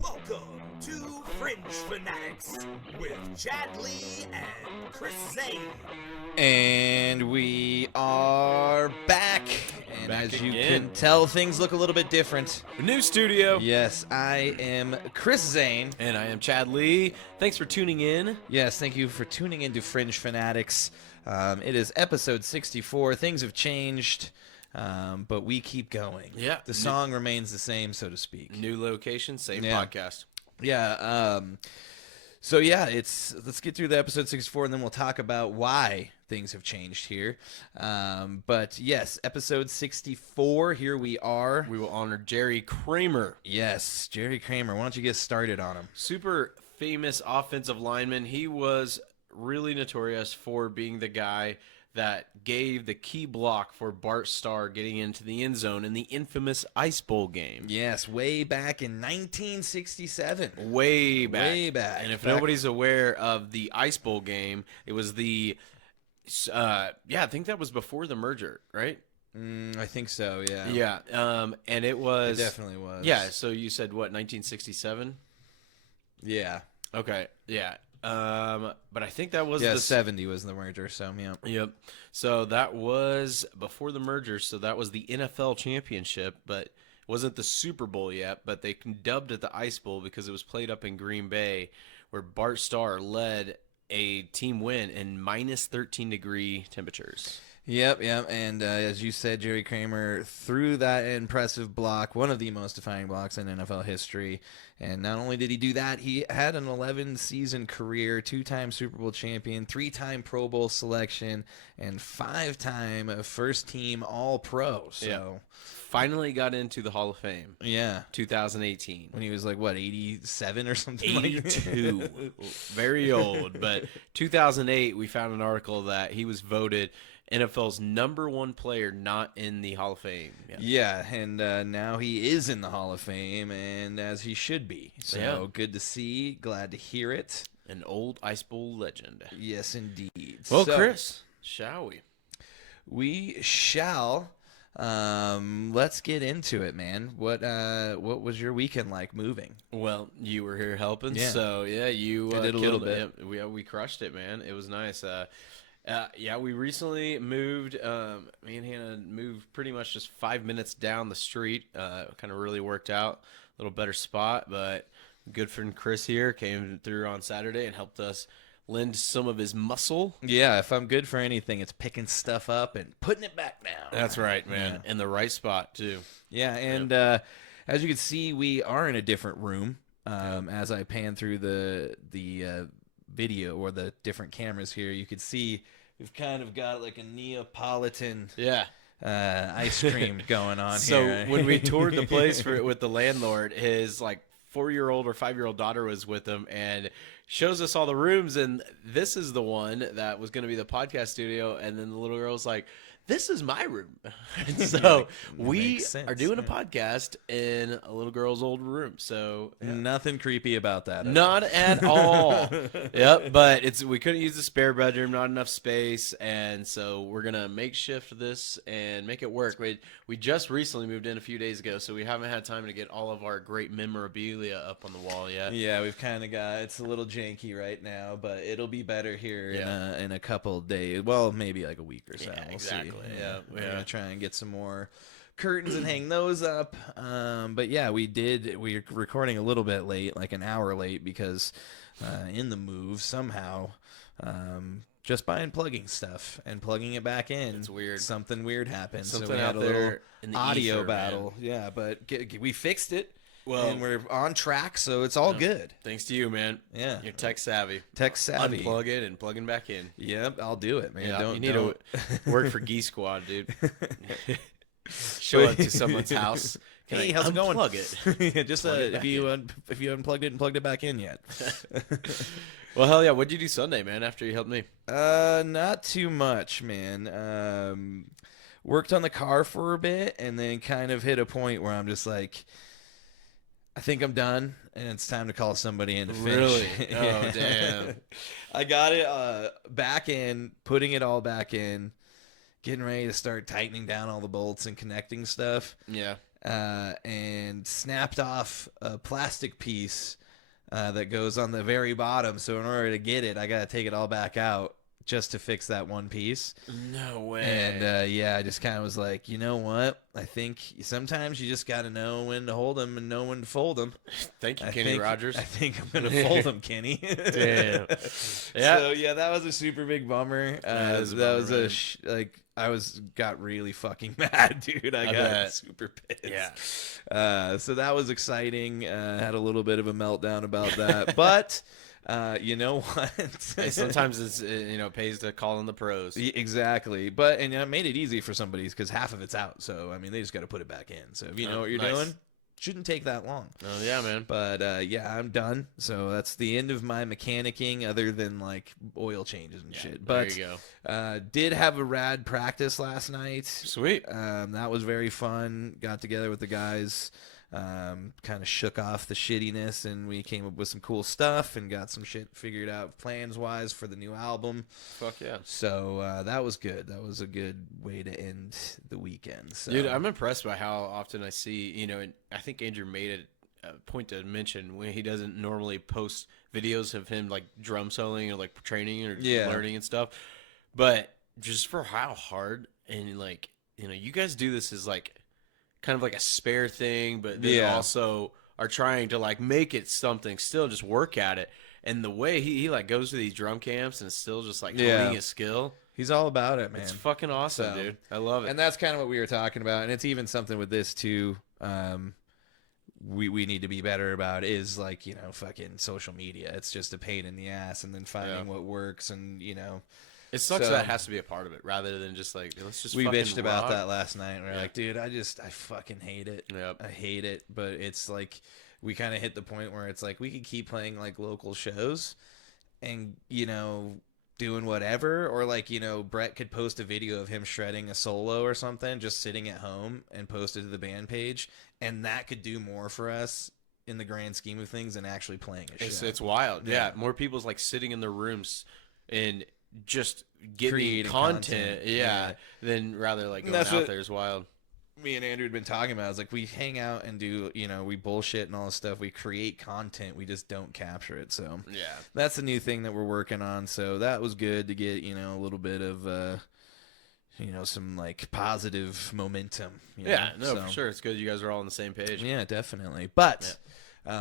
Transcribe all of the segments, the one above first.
Welcome to Fringe Fanatics with Chad Lee and Chris Zane. And we are back. And Back as you again. can tell, things look a little bit different. New studio. Yes, I am Chris Zane. And I am Chad Lee. Thanks for tuning in. Yes, thank you for tuning into Fringe Fanatics. It is episode 64. Things have changed, but we keep going. Yeah. The song remains the same, so to speak. New location, same Yeah. podcast. Yeah. So yeah, let's get through the episode 64, and then we'll talk about why things have changed here. But yes, episode 64. Here we are. We will honor Jerry Kramer. Yes, Jerry Kramer. Why don't you get started on him? Super famous offensive lineman. He was really notorious for being the guy that gave the key block for Bart Starr getting into the end zone in the infamous Ice Bowl game. Yes, way back in 1967. Way back. Way back. And if nobody's aware of the Ice Bowl game, it was I think that was before the merger, right? I think so. Yeah. Yeah. And it was. It definitely was. Yeah. So you said what, 1967? Yeah. Okay. Yeah. But I think that was 70 was the merger. So yeah. Yep. So that was before the merger. So that was the NFL championship, but it wasn't the Super Bowl yet. But they dubbed it the Ice Bowl because it was played up in Green Bay, where Bart Starr led a team win in minus 13-degree temperatures. Yep. And as you said, Jerry Kramer threw that impressive block, one of the most defining blocks in NFL history. And not only did he do that, he had an 11-season career, 2-time Super Bowl champion, 3-time Pro Bowl selection, and 5-time first-team All-Pro. So, Yeah. Finally got into the Hall of Fame. Yeah. 2018. When he was like, what, 87 or something? 82. Very old. But 2008, we found an article that he was voted NFL's #1 player not in the Hall of Fame. Yeah, and now he is in the Hall of Fame, and as he should be. So Yeah. good to see. Glad to hear it. An old Ice Bowl legend. Yes, indeed. Well, So, Chris, shall we? we shall. Let's get into it, man. What was your weekend like moving? Well, you were here helping, Yeah. so yeah, you I did a killed little it. Yeah, we crushed it, man. It was nice. Yeah, we recently moved. Me and Hannah moved pretty much just 5 minutes down the street. Kind of really worked out. A little better spot, but good friend Chris here came through on Saturday and helped us lend some of his muscle. Yeah, if I'm good for anything, it's picking stuff up and putting it back down. That's right, man. Yeah. In the right spot too. Yeah, and as you can see, we are in a different room. As I pan through the video or the different cameras here, you could see we've kind of got like a Neapolitan Yeah. ice cream going on So here. when we toured the place with the landlord, his like 4-year-old or 5-year-old daughter was with him and shows us all the rooms, and this is the one that was going to be the podcast studio, and then the little girl's like, this is my room. And so we makes sense, are doing a yeah. podcast in a little girl's old room. So yeah. Nothing creepy about that. Not at all. Yep, but we couldn't use the spare bedroom, not enough space, and so we're gonna makeshift this and make it work. We just recently moved in a few days ago, so we haven't had time to get all of our great memorabilia up on the wall yet. Yeah, we've kind of got it's a little janky right now, but it'll be better here in a couple of days. Well, maybe like a week or so. Yeah, We'll exactly. see. Yeah, We're yeah. gonna try and get some more curtains and hang those up. But yeah, we're recording a little bit late, like an hour late, because in the move somehow just by unplugging stuff and plugging it back in, It's weird. Something weird happened. Something so we had out a there little in the audio ether, battle. Yeah, but we fixed it. Well, And we're on track, so it's all good. thanks to you, man. Yeah. You're tech savvy. Tech savvy. Unplug it and plugging back in. Yep, I'll do it, man. Yeah, you need don't. to work for Geese Squad, dude. Show up to someone's house. Can Hey, I how's it going? unplug it? Yeah, just Plug it if you unplugged it and plugged it back in yet. Well, hell yeah. What'd you do Sunday, man, after you helped me? Not too much, man. Worked on the car for a bit and then kind of hit a point where I'm just like, I think I'm done and it's time to call somebody in to finish. Really? Oh, damn. I got it back in, putting it all back in, getting ready to start tightening down all the bolts and connecting stuff. Yeah. and snapped off a plastic piece that goes on the very bottom. So in order to get it, I got to take it all back out just to fix that one piece. No way. And yeah, I just kind of was like, you know what? I think sometimes you just got to know when to hold them and know when to fold them. Thank you, Kenny Rogers. I think I'm going to fold them, Kenny. Damn. Yeah. So yeah, that was a super big bummer. That was I got really fucking mad, dude. I got bet. super pissed. Yeah. So that was exciting. Had a little bit of a meltdown about that, but you know what? Hey, sometimes it's pays to call in the pros. Exactly. But and it made it easy for somebody because half of it's out. So I mean, they just got to put it back in. So if you know what you're doing, shouldn't take that long. Oh yeah, man. But yeah, I'm done. So that's the end of my mechanicking, other than like oil changes and shit. But there you go. Did have a rad practice last night. Sweet. That was very fun. Got together with the guys. Kind of shook off the shittiness, and we came up with some cool stuff and got some shit figured out plans wise for the new album. Fuck yeah. So that was good. That was a good way to end the weekend. So. Dude, I'm impressed by how often I see, and I think Andrew made it a point to mention when he doesn't normally post videos of him like drum soloing or like training or learning and stuff. But just for how hard and like, you guys do this as like kind of like a spare thing, but then also are trying to like make it something, still just work at it. And the way he like goes to these drum camps and is still just like honing his skill. He's all about it, man. It's fucking awesome, dude. I love it. And that's kind of what we were talking about. And it's even something with this too. We need to be better about is like, fucking social media. It's just a pain in the ass, and then finding what works, and it sucks that has to be a part of it rather than just like, let's just we fucking bitched about rock. that last night. And we're like, dude, I fucking hate it. Yep. I hate it. But it's like, we kind of hit the point where it's like, we could keep playing like local shows and, doing whatever. Or like, Brett could post a video of him shredding a solo or something, just sitting at home, and post it to the band page. And that could do more for us in the grand scheme of things than actually playing a show. It's wild. Yeah. More people's like sitting in their rooms and just getting Creating content. Yeah. Then rather like going out there is wild. Me and Andrew had been talking about. It's like we hang out and do, we bullshit and all this stuff. We create content. We just don't capture it. So yeah, that's a new thing that we're working on. So that was good to get, a little bit of, some like positive momentum. For sure. It's good you guys are all on the same page. Yeah, definitely. But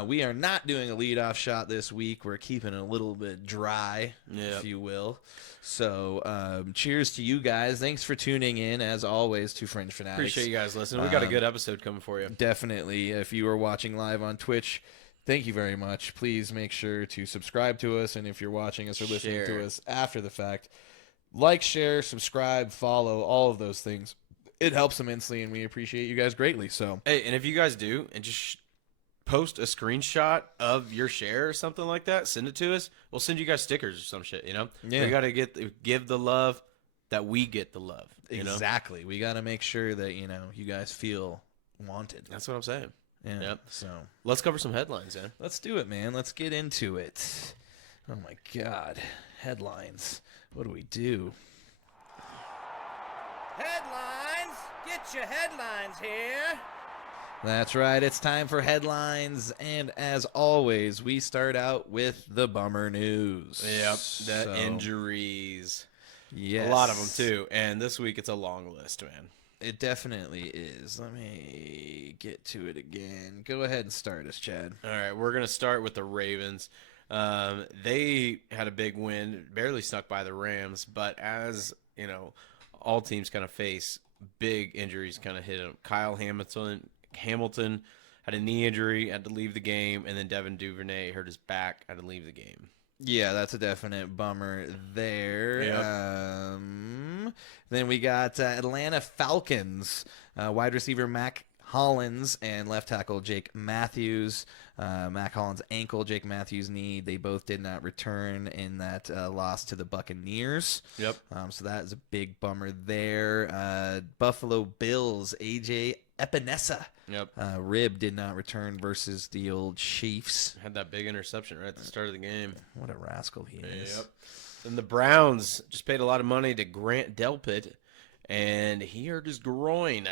we are not doing a leadoff shot this week. We're keeping it a little bit dry, if you will. So cheers to you guys. Thanks for tuning in, as always, to Fringe Fanatics. Appreciate you guys listening. We got a good episode coming for you. Definitely. If you are watching live on Twitch, thank you very much. Please make sure to subscribe to us. And if you're watching us or listening to us after the fact, like, share, subscribe, follow, all of those things. It helps immensely, and we appreciate you guys greatly. So, hey, and if you guys do, and just post a screenshot of your share or something like that, send it to us. We'll send you guys stickers or some shit. Yeah. We got to give the love that we get the love. Exactly. We got to make sure that you guys feel wanted. That's what I'm saying. Yeah. Yep. So let's cover some headlines, man. Let's do it, man. Let's get into it. Oh my God, headlines. What do we do? Headlines! Get your headlines here! That's right. It's time for headlines. And as always, we start out with the bummer news. Yep. The injuries. Yes. A lot of them, too. And this week, it's a long list, man. It definitely is. Let me get to it again. Go ahead and start us, Chad. All right. We're going to start with the Ravens. They had a big win, barely snuck by the Rams. But as, all teams kind of face big injuries kind of hit them. Kyle Hamilton had a knee injury, had to leave the game, and then Devin Duvernay hurt his back, had to leave the game. Yeah, that's a definite bummer there. Yep. Then we got Atlanta Falcons, wide receiver Mac Hollins and left tackle Jake Matthews. Mac Hollins' ankle, Jake Matthews' knee. They both did not return in that loss to the Buccaneers. Yep. So that is a big bummer there. Buffalo Bills, AJ Epinesa. Yep. Rib did not return versus the old Chiefs. Had that big interception right at the start of the game. What a rascal he is. Yep. Then the Browns just paid a lot of money to Grant Delpit, and he hurt his groin.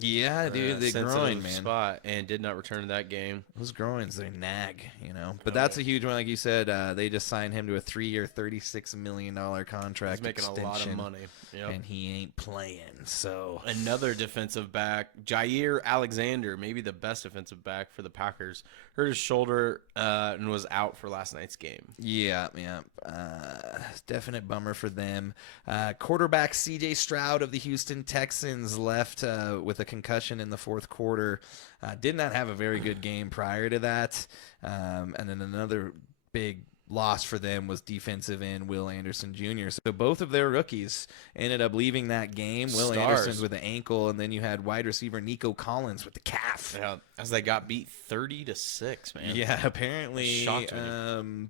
Yeah, dude, the sensitive groin, man. spot, and did not return to that game. Those groins, they nag, you know. But that's a huge one, like you said. They just signed him to a 3-year, $36 million contract. He's making extension, a lot of money. Yep. and he ain't playing. So Another defensive back, Jair Alexander, maybe the best defensive back for the Packers, hurt his shoulder and was out for last night's game. yeah, definite bummer for them. Quarterback C.J. Stroud of the Houston Texans left with a concussion in the fourth quarter. Did not have a very good game prior to that. And then another big loss for them was defensive end Will Anderson Jr. So both of their rookies ended up leaving that game. Will Anderson with the ankle, and then you had wide receiver Nico Collins with the calf. Yeah, as they got beat 30-6, man. Yeah, apparently, Shocked me.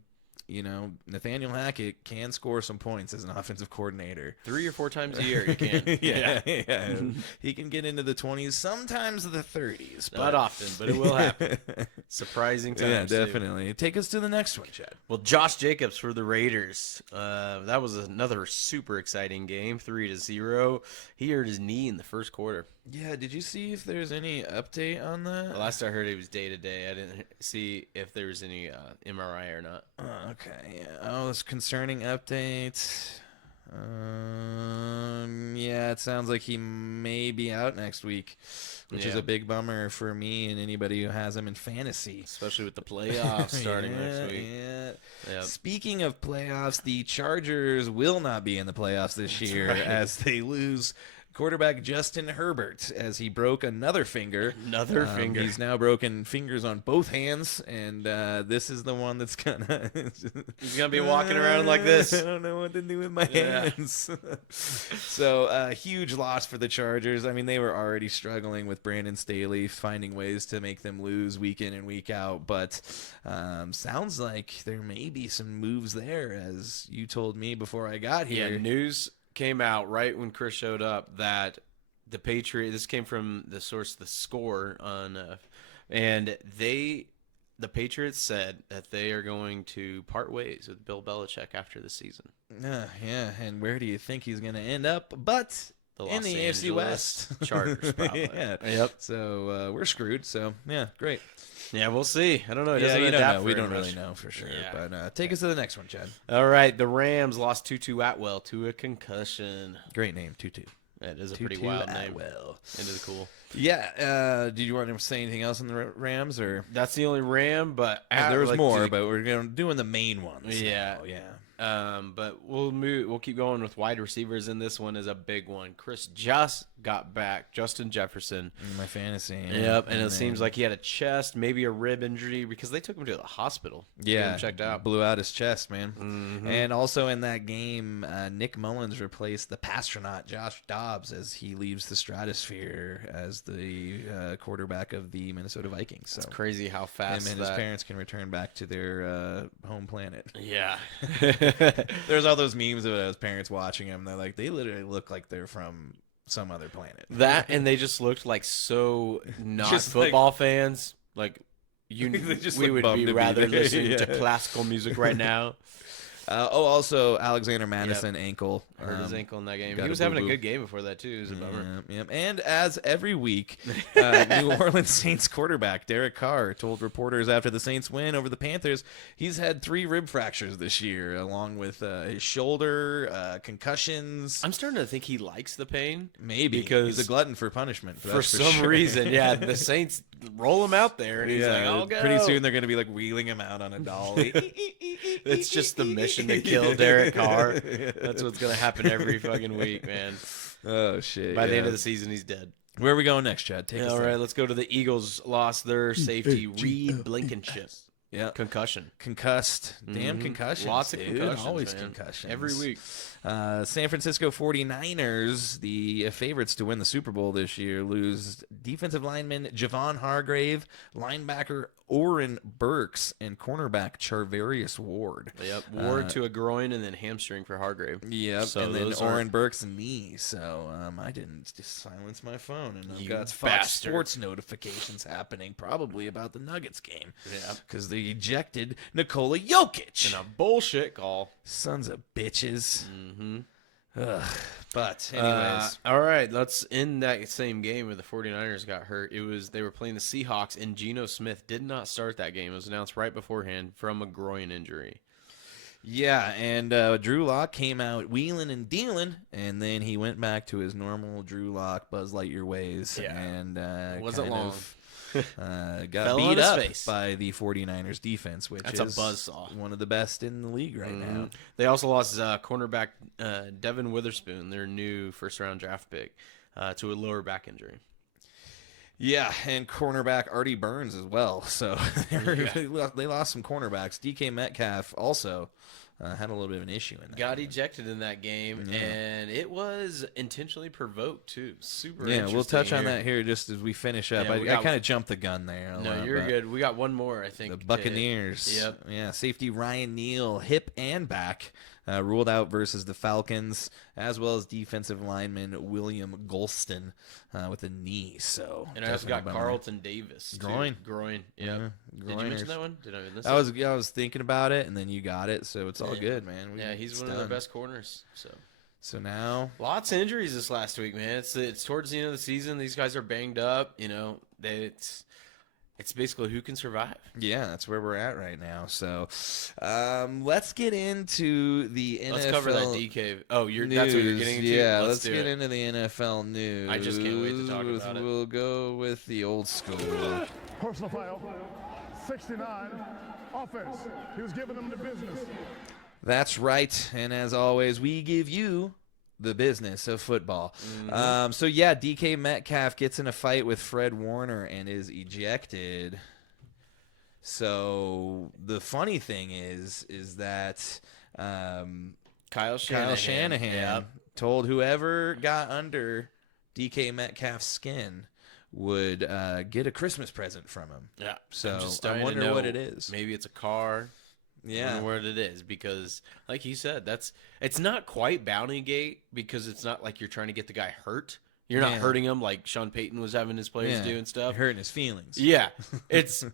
you know, Nathaniel Hackett can score some points as an offensive coordinator. 3 or 4 times a year you can. yeah. He can get into the 20s, sometimes the 30s. Not often, but it will happen. Surprising times. Yeah, definitely. Too. Take us to the next one, Chad. Well, Josh Jacobs for the Raiders. That was another super exciting game, 3-0. He hurt his knee in the first quarter. Yeah, did you see if there's any update on that? Last I heard, it was day-to-day. I didn't see if there was any MRI or not. Okay, yeah. Oh, it's concerning update. Yeah, it sounds like he may be out next week, which is a big bummer for me and anybody who has him in fantasy. Especially with the playoffs starting next week. Yeah. Yep. Speaking of playoffs, the Chargers will not be in the playoffs this year as they lose quarterback Justin Herbert as he broke another finger. Another finger. He's now broken fingers on both hands, and this is the one that's gonna. He's gonna be walking around like this. I don't know what to do with my hands. So huge loss for the Chargers. I mean, they were already struggling with Brandon Staley finding ways to make them lose week in and week out, but sounds like there may be some moves there, as you told me before I got here. Yeah, news came out right when Chris showed up that the Patriots, this came from the source The Score on and the Patriots said that they are going to part ways with Bill Belichick after the season. Yeah, and where do you think he's going to end up but in the AFC West? Chargers, probably. Yeah. Yep. So we're screwed. So yeah, great. Yeah, we'll see. I don't know. It Yeah, doesn't you don't adapt know. We very don't much. really know for sure. Yeah. But take us to the next one, Chad. All right, the Rams lost Tutu Atwell to a concussion. Great name, Tutu. That is a Tutu pretty wild name. Atwell. Into the cool. Yeah. Did you want to say anything else on the Rams, or That's the only Ram, but there was like, more? But we're doing the main ones. Yeah. now. Yeah. But we'll keep going with wide receivers, and this one is a big one. Chris just got back, Justin Jefferson. In my fantasy. Yep, and it seems like he had a chest, maybe a rib injury, because they took him to the hospital. Yeah, Get him checked out. blew out his chest, man. Mhm. And also in that game, Nick Mullins replaced the pastronaut Josh Dobbs as he leaves the stratosphere as the quarterback of the Minnesota Vikings. So It's crazy how fast him and his parents can return back to their home planet. Yeah. There's all those memes of his parents watching him. They're like, they literally look like they're from some other planet. That, and they just looked like so not Just football fans. Like, They just we look would bummed be to be rather there. listening to Yeah. classical music right now. Also, Alexander Madison ankle. Hurt his ankle in that game. got He a was having a boo-boo. good game before that, too. It was a bummer. Yep. And as every week, New Orleans Saints quarterback Derek Carr told reporters after the Saints win over the Panthers, he's had 3 rib fractures this year, along with his shoulder, concussions. I'm starting to think he likes the pain. Maybe because he's a glutton for punishment. for some reason, yeah, the Saints roll him out there, and he's like, "I'll go." Pretty soon they're going to be like wheeling him out on a dolly. It's just the mission to kill Derek Carr. That's what's gonna happen every fucking week, man. Oh shit! By the end of the season, he's dead. Where are we going next, Chad? Take us All there. right, let's go to the Eagles. Lost their safety, Reed Blankenship. Yeah. Concussion. Concussed. Damn Mhm. concussions. Lots of dude. concussions, Always man. concussions. Every week. San Francisco 49ers, the favorites to win the Super Bowl this year, lose defensive lineman Javon Hargrave, linebacker Oren Burks, and cornerback Charvarius Ward. Yep. Ward to a groin and then hamstring for Hargrave. Yep, So and then those Oren Burks' knee. So I didn't just silence my phone, and I've You got Fox bastard. Sports notifications happening, probably about the Nuggets game. Yeah. Because they ejected Nikola Jokic. And a bullshit call. Sons of bitches. Mm-hmm. But anyways, all right, let's end that same game where the 49ers got hurt. They were playing the Seahawks, and Geno Smith did not start that game. It was announced right beforehand from a groin injury. yeah, and Drew Lock came out wheeling and dealing, and then he went back to his normal Drew Lock Buzz Lightyear ways, Yeah. and Wasn't long. Got Fell on beat his up face. by the 49ers defense, which That's is a buzzsaw. one of the best in the league right now. They also lost cornerback Devin Witherspoon, their new first-round draft pick, to a lower back injury. Yeah, and cornerback Artie Burns as well. So they lost some cornerbacks. DK Metcalf also had a little bit of an issue in that. Got game. ejected in that game, and it was intentionally provoked, too. Super Yeah, interesting we'll touch on here. that here just as we finish up. Yeah, I kind of jumped the gun there. No, you're good. We got one more, I think. The Buccaneers. Yep. Yeah, safety Ryan Neal, hip and back, ruled out versus the Falcons, as well as defensive lineman William Golston with a knee. So, And I also got definitely a bummer. Carlton Davis. too. Groin. Yeah. Yeah, Did you groiners. mention that one? Did I miss I was thinking about it, and then you got it, so it's all Yeah. good, man. Yeah, he's it's one of their done. best corners. So now, Lots of injuries this last week, man. It's towards the end of the season. These guys are banged up. You know, it's basically who can survive. yeah, that's where we're at right now. So, let's get into the NFL. Let's cover that DK. Oh, News. that's what you're getting into? Yeah, let's do get it. into the NFL news. I just can't wait to talk about it. We'll go with the old school. Personal foul, 69, offense. He was giving them the business. That's right. And as always, we give you the business of football. So, yeah, DK Metcalf gets in a fight with Fred Warner and is ejected. So, the funny thing is that Kyle Shanahan Yep. told whoever got under DK Metcalf's skin would get a Christmas present from him. Yeah. So, I'm just I dying to wonder know. what it is. Maybe it's a car. I Yeah. wonder what it is, because like you said, it's not quite bounty gate, because it's not like you're trying to get the guy hurt. You're not Yeah. hurting him like Sean Payton was having his players do and stuff. Hurting his feelings. Yeah,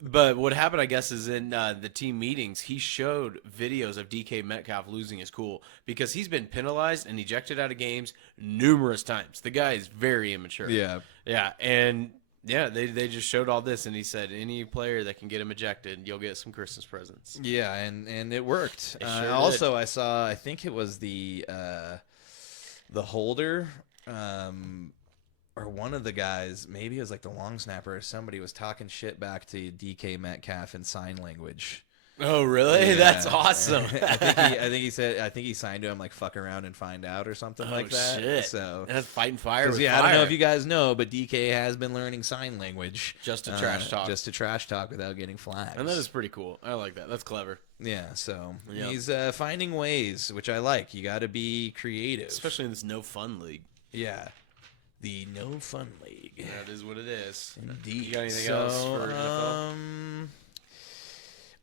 but what happened, I guess, is in the team meetings, he showed videos of DK Metcalf losing his cool because he's been penalized and ejected out of games numerous times. The guy is very immature. Yeah. Yeah, and yeah, they just showed all this, and he said any player that can get him ejected, you'll get some Christmas presents. Yeah, and it worked. It sure also, I think it was the holder, or one of the guys, maybe it was like the long snapper or somebody, was talking shit back to DK Metcalf in sign language. Oh, really? Yeah. That's awesome. I think he signed to him like "fuck around and find out" or something like that. Shit. So That's fighting fire with yeah, fire. I don't know if you guys know, but DK has been learning sign language Just to trash talk. just to trash talk without getting flags. And that is pretty cool. I like that. That's clever. Yeah, so Yep. he's finding ways, which I like. You got to be creative, Especially in this no fun league. yeah. The No Fun League. That is what it is. Indeed. You got anything So, else for NFL?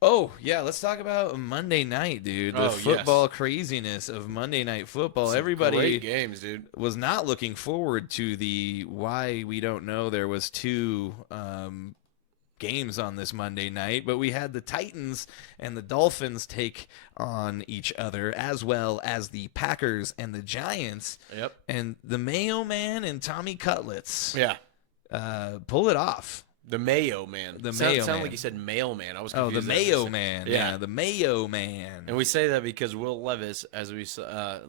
Oh, yeah, let's talk about Monday night, dude. The Oh, football craziness of Monday Night Football. Some Everybody great games, dude. was not looking forward to the why we don't know there was two games on this Monday night, but we had the Titans and the Dolphins take on each other, as well as the Packers and the Giants. Yep. And the Mayo Man and Tommy Cutlets Yeah. pull it off. The Mayo Man. The Sound Mayo Man. like you said mailman. I was Oh, confused. the Mayo Man. Yeah, the Mayo Man. And we say that because Will Levis, as we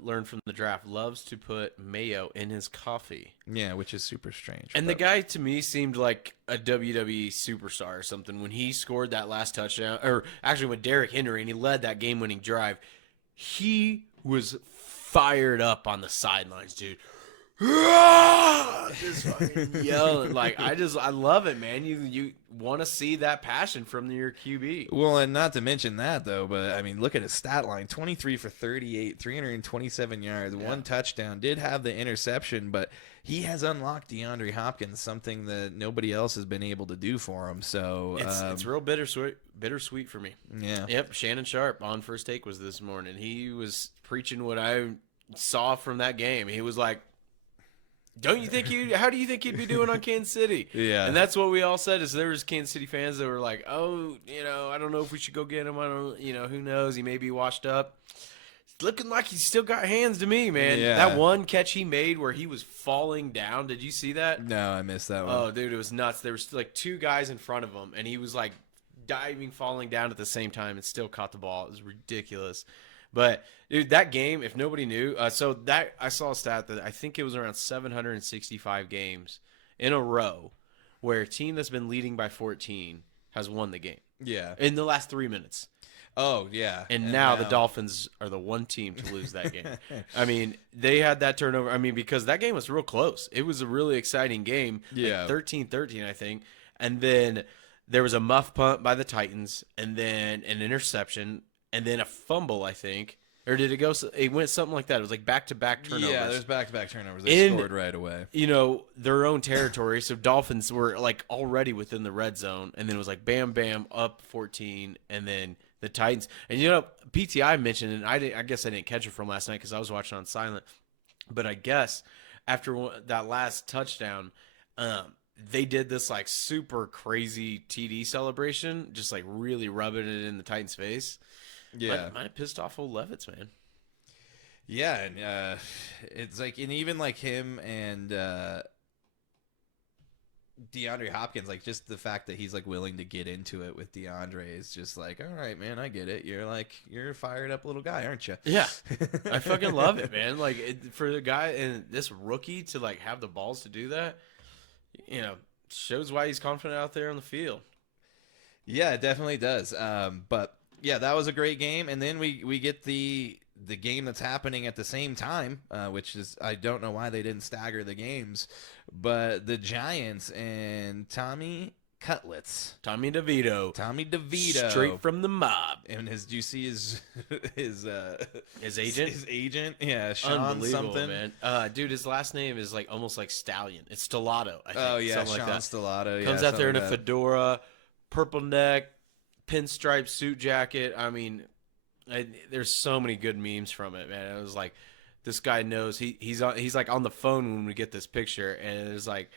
learned from the draft, loves to put mayo in his coffee. Yeah, which is super strange. And the but- guy, to me, seemed like a WWE superstar or something when he scored that last touchdown. Or actually with Derrick Henry, and he led that game-winning drive. He was fired up on the sidelines, dude. Just fucking yelling. Like, I love it, man. You want to see that passion from your QB. Well, and not to mention that, though, but, I mean, look at his stat line. 23 for 38, 327 yards, one touchdown. Did have the interception, but he has unlocked DeAndre Hopkins, something that nobody else has been able to do for him. So It's real bittersweet for me. yeah. Yep, Shannon Sharp on First Take was this morning. He was preaching what I saw from that game. He was like, how do you think he'd be doing on Kansas City? Yeah. And that's what we all said, is there was Kansas City fans that were like, oh, I don't know if we should go get him. I don't, who knows? He may be washed up. looking like he's still got hands to me, man. Yeah. That one catch he made where he was falling down. Did you see that? No, I missed that one. Oh, dude, it was nuts. There was like two guys in front of him, and he was like diving, falling down at the same time, and still caught the ball. It was ridiculous. But dude, that game, if nobody knew, so that I saw a stat that I think it was around 765 games in a row where a team that's been leading by 14 has won the game. Yeah. In the last 3 minutes. Oh, yeah. And now the Dolphins are the one team to lose that game. I mean, they had that turnover. I mean, because that game was real close. It was a really exciting game. Yeah. Like 13-13, I think. And then there was a muff punt by the Titans, and then an interception, and then a fumble, I think. Or did it go? It went something like that. It was like back-to-back turnovers. Yeah, there's back-to-back turnovers. They scored right away. You know, their own territory. So Dolphins were like already within the red zone, and then it was like bam, bam, up 14, and then the Titans. And you know, PTI mentioned, and I guess I didn't catch it from last night because I was watching on silent. But I guess after that last touchdown, they did this like super crazy TD celebration, just like really rubbing it in the Titans' face. Yeah. Might have pissed off old Levitz, man. Yeah, and it's like, and even like him and DeAndre Hopkins, like just the fact that he's like willing to get into it with DeAndre is just like, all right, man, I get it. You're a fired up little guy, aren't you? Yeah, I fucking love it, man. Like for the guy and this rookie to like have the balls to do that, you know, shows why he's confident out there on the field. Yeah, it definitely does. But yeah, that was a great game, and then we get the game that's happening at the same time, which is, I don't know why they didn't stagger the games, but the Giants and Cutlets. Tommy DeVito, straight from the mob. And do you see his agent? His agent, yeah, Sean Unbelievable, something. man. Dude, his last name is like almost like Stallion. It's Stellato, I think. Oh yeah, something Sean like that. Stellato. Yeah, Comes out there in a something like that. fedora, purple neck, pinstripe suit jacket. I mean, there's so many good memes from it, man. It was like, this guy knows he's like on the phone when we get this picture, and it's like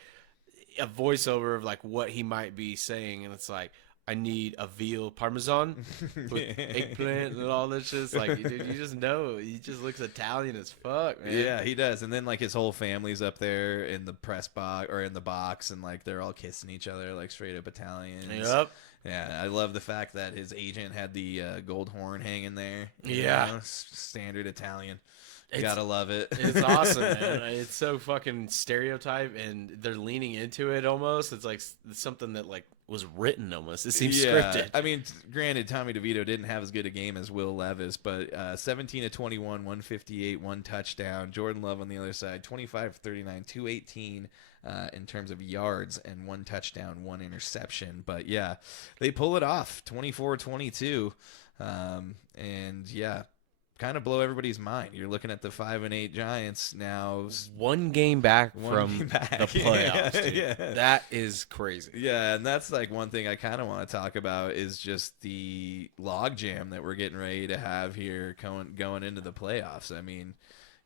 a voiceover of like what he might be saying, and it's like, I need a veal parmesan with eggplant and all this shit. It's like, dude, you just know he just looks Italian as fuck, man. Yeah, he does. And then like his whole family's up there in the press box or in the box, and like they're all kissing each other like straight up Italians. Yep. Yeah, I love the fact that his agent had the gold horn hanging there. Yeah. Standard Italian. Gotta love it. It's awesome, man. It's so fucking stereotype, and they're leaning into it almost. It's like something that like was written almost. It seems scripted. I mean, granted, Tommy DeVito didn't have as good a game as Will Levis, but 17 of 21, 158, one touchdown. Jordan Love on the other side, 25 of 39, 218 in terms of yards, and one touchdown, one interception. But yeah, they pull it off, 24-22, and yeah. Kind of blow everybody's mind. You're looking at the 5-8 Giants now. One game back One from game back. the playoffs, dude. Yeah. That is crazy. Yeah, and that's like one thing I kind of want to talk about is just the logjam that we're getting ready to have here going into the playoffs. I mean,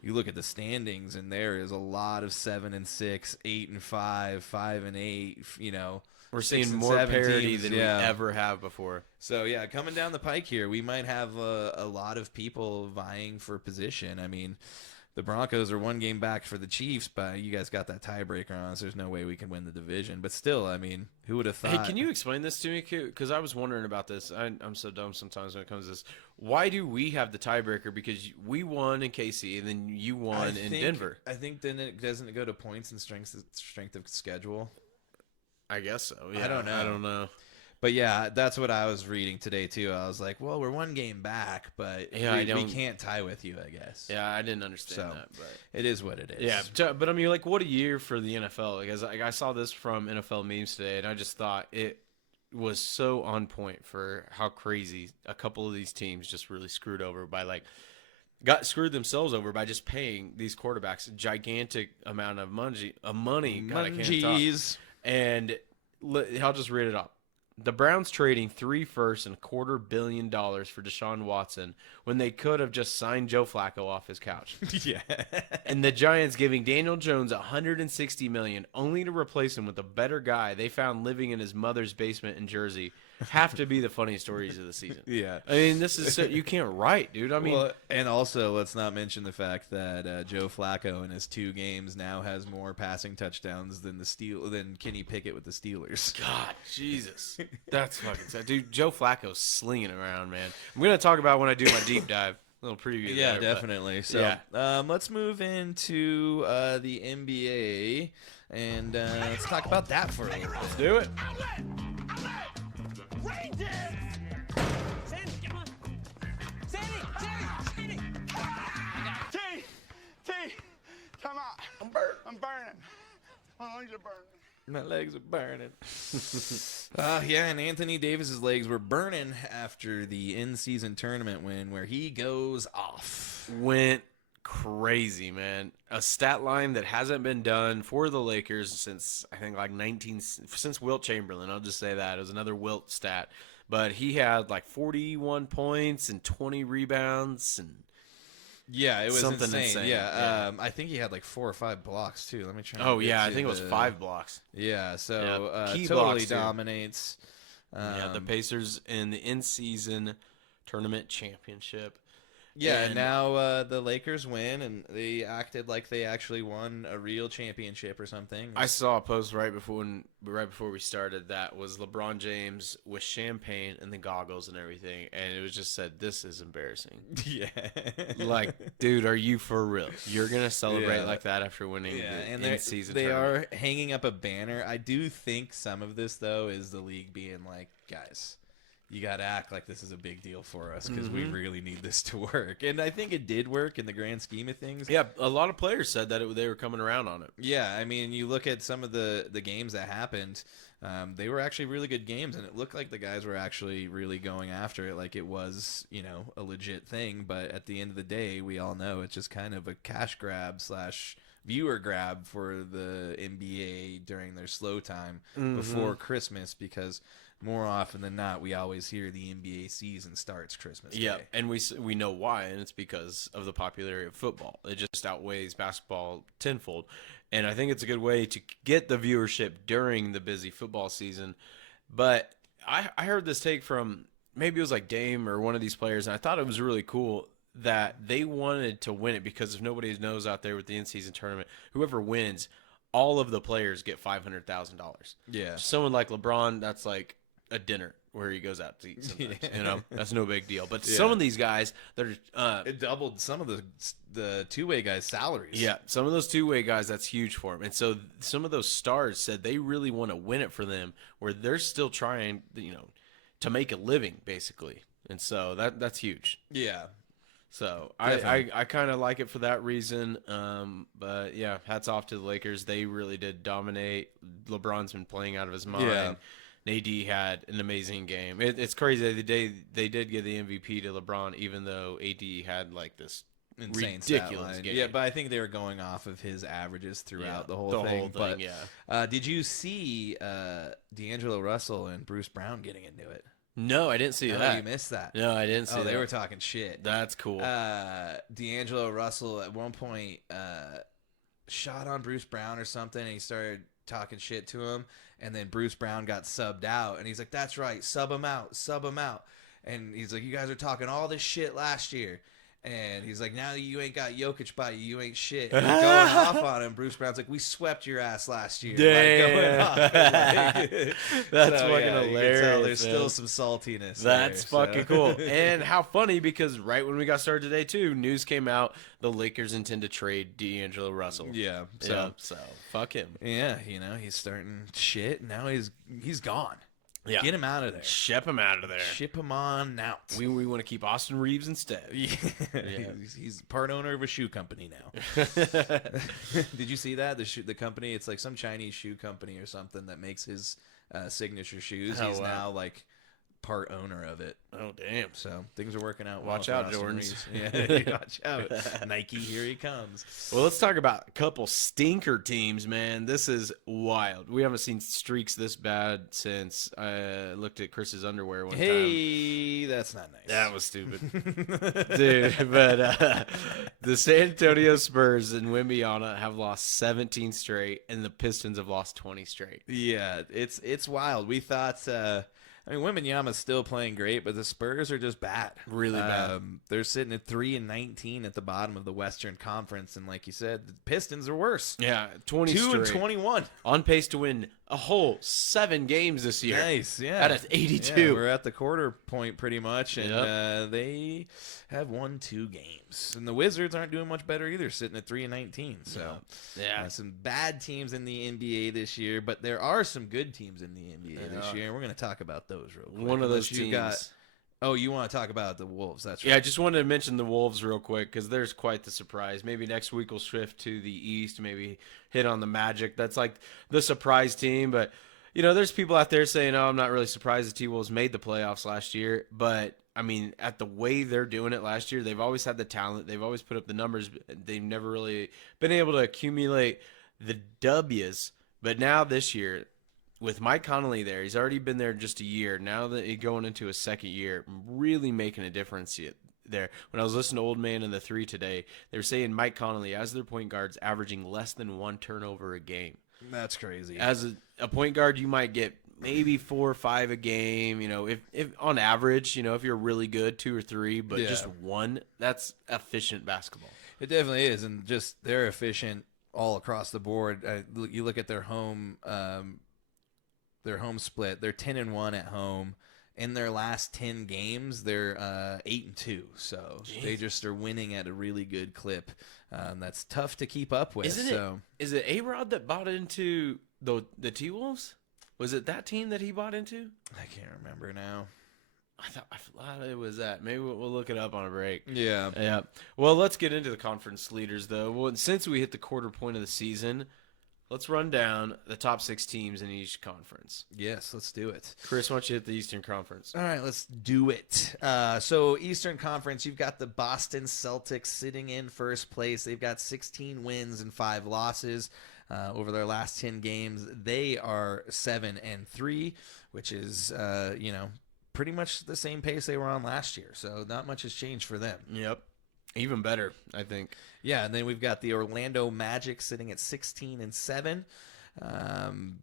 you look at the standings, and there is a lot of 7-6, 8-5, 5-8. You know. We're 6 seeing and more 7 parity teams, than yeah. we ever have before. So, yeah, coming down the pike here, we might have a lot of people vying for position. I mean, the Broncos are one game back for the Chiefs, but you guys got that tiebreaker on us. There's no way we can win the division. But still, I mean, who would have thought? Hey, can you explain this to me? Because I was wondering about this. I'm so dumb sometimes when it comes to this. Why do we have the tiebreaker? Because we won in KC, and then you won in Denver. I think then it doesn't go to points and strength of schedule. I guess so. Yeah, I don't know. But yeah, that's what I was reading today too. I was like, well, we're one game back, but yeah, we can't tie with you, I guess. Yeah, I didn't understand that, but it is what it is. Yeah, but I mean, like, what a year for the NFL. Because I saw this from NFL memes today, and I just thought it was so on point for how crazy a couple of these teams just really screwed over by got screwed themselves over by just paying these quarterbacks a gigantic amount of money. God, I can't talk. Munchies. And I'll just read it off. The Browns trading 3 firsts and $250 million for Deshaun Watson when they could have just signed Joe Flacco off his couch. Yeah. And the Giants giving Daniel Jones $160 million only to replace him with a better guy they found living in his mother's basement in Jersey have to be the funniest stories of the season. Yeah. I mean, this is so, you can't write, dude. I mean, Well, and also let's not mention the fact that Joe Flacco in his 2 games now has more passing touchdowns than than Kenny Pickett with the Steelers. God, Jesus. That's fucking sad. Dude, Joe Flacco's slinging around, man. I'm going to talk about when I do my deep dive. A little preview Yeah, there, definitely. So yeah. let's move into the NBA, and let's talk about that for a little bit. Let's do it. T, come out. I'm burning. My legs are burning. My legs are burning. Yeah, and Anthony Davis's legs were burning after the in-season tournament win, where he goes off. Went crazy, man. A stat line that hasn't been done for the Lakers since, I think, like since Wilt Chamberlain. I'll just say that. It was another Wilt stat. But he had like 41 points and 20 rebounds and Yeah, it was something insane. insane. Yeah, I think he had like 4 or 5 blocks too. Let me try. Oh and get yeah, I to think it was 5 blocks. Yeah, so Yeah, key totally blocks, too. dominates. Yeah, the Pacers in the in-season tournament championship. Yeah, and And- now the Lakers win, and they acted like they actually won a real championship or something. I saw a post right before we started that was LeBron James with champagne and the goggles and everything, and it was just said, "This is embarrassing." Yeah, Like, dude, are you for real? You're gonna celebrate Yeah. like that after winning yeah, the and in-season they tournament? are hanging up a banner. I do think some of this though is the league being like, guys, you got to act like this is a big deal for us because we really need this to work. And I think it did work in the grand scheme of things. Yeah, a lot of players said that they were coming around on it. Yeah, I mean, you look at some of the games that happened, they were actually really good games, and it looked like the guys were actually really going after it like it was, a legit thing. But at the end of the day, we all know it's just kind of a cash grab / viewer grab for the NBA during their slow time before Christmas, because more often than not, we always hear the NBA season starts Christmas Yeah, Day. and we know why, and it's because of the popularity of football. It just outweighs basketball tenfold, and I think it's a good way to get the viewership during the busy football season. But I heard this take from, maybe it was like Dame or one of these players, and I thought it was really cool that they wanted to win it because if nobody knows out there with the in-season tournament, whoever wins, all of the players get $500,000. Yeah. Someone like LeBron, that's like a dinner where he goes out to eat sometimes. That's no big deal. But some of these guys that are It doubled some of the two-way guys' salaries. yeah, some of those two-way guys, that's huge for them. And so some of those stars said they really want to win it for them, where they're still trying, to make a living basically. And so that's huge. Yeah. So Definitely. I kind of like it for that reason. But yeah, hats off to the Lakers. They really did dominate. LeBron's been playing out of his mind. Yeah. AD had an amazing game. It's crazy that they did give the MVP to LeBron, even though AD had like this Insane stat ridiculous line. game. Yeah, but I think they were going off of his averages throughout the whole thing. But yeah. did you see D'Angelo Russell and Bruce Brown getting into it? No, I didn't see Oh, that. you missed that. No, I didn't see that. They were talking shit. That's cool. D'Angelo Russell at one point shot on Bruce Brown or something, and he started talking shit to him, and then Bruce Brown got subbed out, and he's like, "That's right, sub him out," and he's like, "You guys are talking all this shit last year." And he's like, "Now that you ain't got Jokic by you, you ain't shit." And he's going off on him. Bruce Brown's like, "We swept your ass last year." Damn. Like, going off. That's So, fucking yeah, you can hilarious. tell there's man. still some saltiness. That's there, fucking so. cool. And how funny, because right when we got started today, too, news came out the Lakers intend to trade D'Angelo Russell. Yeah. So fuck him. Yeah, he's starting shit. Now he's gone. Yeah. Get him out of there. Ship him out of there. Ship him on out. We want to keep Austin Reeves instead. Yeah. He's part owner of a shoe company now. Did you see that? The company, it's like some Chinese shoe company or something that makes his signature shoes. Oh, He's wow. now like part owner of it. Oh, damn. So things are working out. Watch well for out, Austin Jordans. Reeves. Yeah, watch out. Nike, here he comes. Well, let's talk about a couple stinker teams, man. This is wild. We haven't seen streaks this bad since I looked at Chris's underwear one time. Hey, that's not nice. That was stupid. Dude, but the San Antonio Spurs and Wembyana have lost 17 straight, and the Pistons have lost 20 straight. Yeah, it's wild. We thought, Wembanyama's still playing great, but the Spurs are just bad. Really bad. They're sitting at 3-19 at the bottom of the Western Conference, and like you said, the Pistons are worse. Yeah, 20 straight. 2-21. On pace to win a whole 7 games this year. Nice, yeah. Out of 82. Yeah, we're at the quarter point pretty much, and Yep. they have won 2 games. And the Wizards aren't doing much better either, sitting at 3-19. So, Yeah. some bad teams in the NBA this year, but there are some good teams in the NBA this year, and we're going to talk about those real quick. One of those Unless teams. you want to talk about the Wolves? That's right. Yeah, I just wanted to mention the Wolves real quick because there's quite the surprise. Maybe next week we'll shift to the East, maybe hit on the Magic. That's like the surprise team. But, there's people out there saying, I'm not really surprised the T-Wolves made the playoffs last year. But, at the way they're doing it last year, they've always had the talent. They've always put up the numbers. They've never really been able to accumulate the W's. But now this year, with Mike Conley there, he's already been there just a year. Now that he's going into his second year, really making a difference there. When I was listening to Old Man and the Three today, they were saying Mike Conley, as their point guard's averaging less than 1 turnover a game. That's crazy. As a point guard, you might get maybe 4 or 5 a game. If on average, if you're really good, 2 or 3, but just 1, that's efficient basketball. It definitely is, and just they're efficient all across the board. You look at their home split. They're 10-1 at home. In their last 10 games, they're 8-2. So they just are winning at a really good clip. That's tough to keep up with. Is it A-Rod that bought into the T-Wolves? Was it that team that he bought into? I can't remember now. I thought it was that. Maybe we'll look it up on a break. Yeah. Yeah. Well, let's get into the conference leaders, though. Well, since we hit the quarter point of the season, let's run down the top 6 teams in each conference. Yes, let's do it. Chris, why don't you hit the Eastern Conference? All right, let's do it. So Eastern Conference, you've got the Boston Celtics sitting in first place. They've got 16 wins and 5 losses over their last 10 games. They are 7-3, which is, pretty much the same pace they were on last year. So not much has changed for them. Yep. Even better, I think. Yeah, and then we've got the Orlando Magic sitting at 16-7.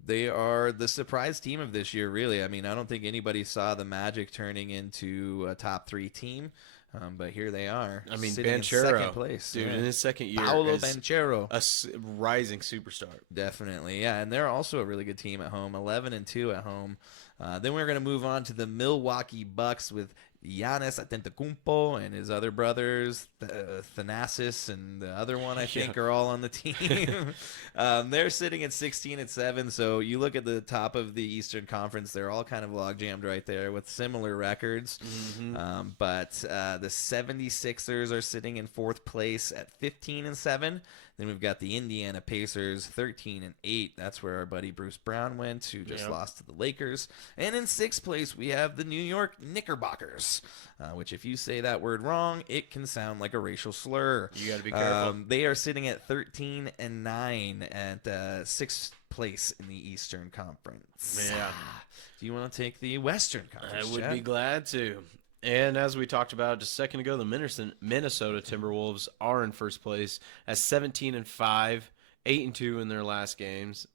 They are the surprise team of this year, really. I don't think anybody saw the Magic turning into a top 3 team, but here they are. Sitting in second place, dude, in his second year, Paolo Banchero, a rising superstar. Definitely, yeah, and they're also a really good team at home, 11-2 at home. Then we're going to move on to the Milwaukee Bucks with Giannis Antetokounmpo and his other brothers, Thanasis and the other one, I think, are all on the team. They're sitting at 16-7. So you look at the top of the Eastern Conference, they're all kind of log-jammed right there with similar records. Mm-hmm. But the 76ers are sitting in 4th place at 15-7. Then we've got the Indiana Pacers, 13-8. That's where our buddy Bruce Brown went, who just lost to the Lakers. And in 6th place, we have the New York Knickerbockers, which if you say that word wrong, it can sound like a racial slur. You got to be careful. They are sitting at 13-9 at 6th place in the Eastern Conference. Yeah. Do you want to take the Western Conference, I would Chad? be glad to. And as we talked about just a second ago, the Minnesota Timberwolves are in first place at 17-5, 8-2 in their last games.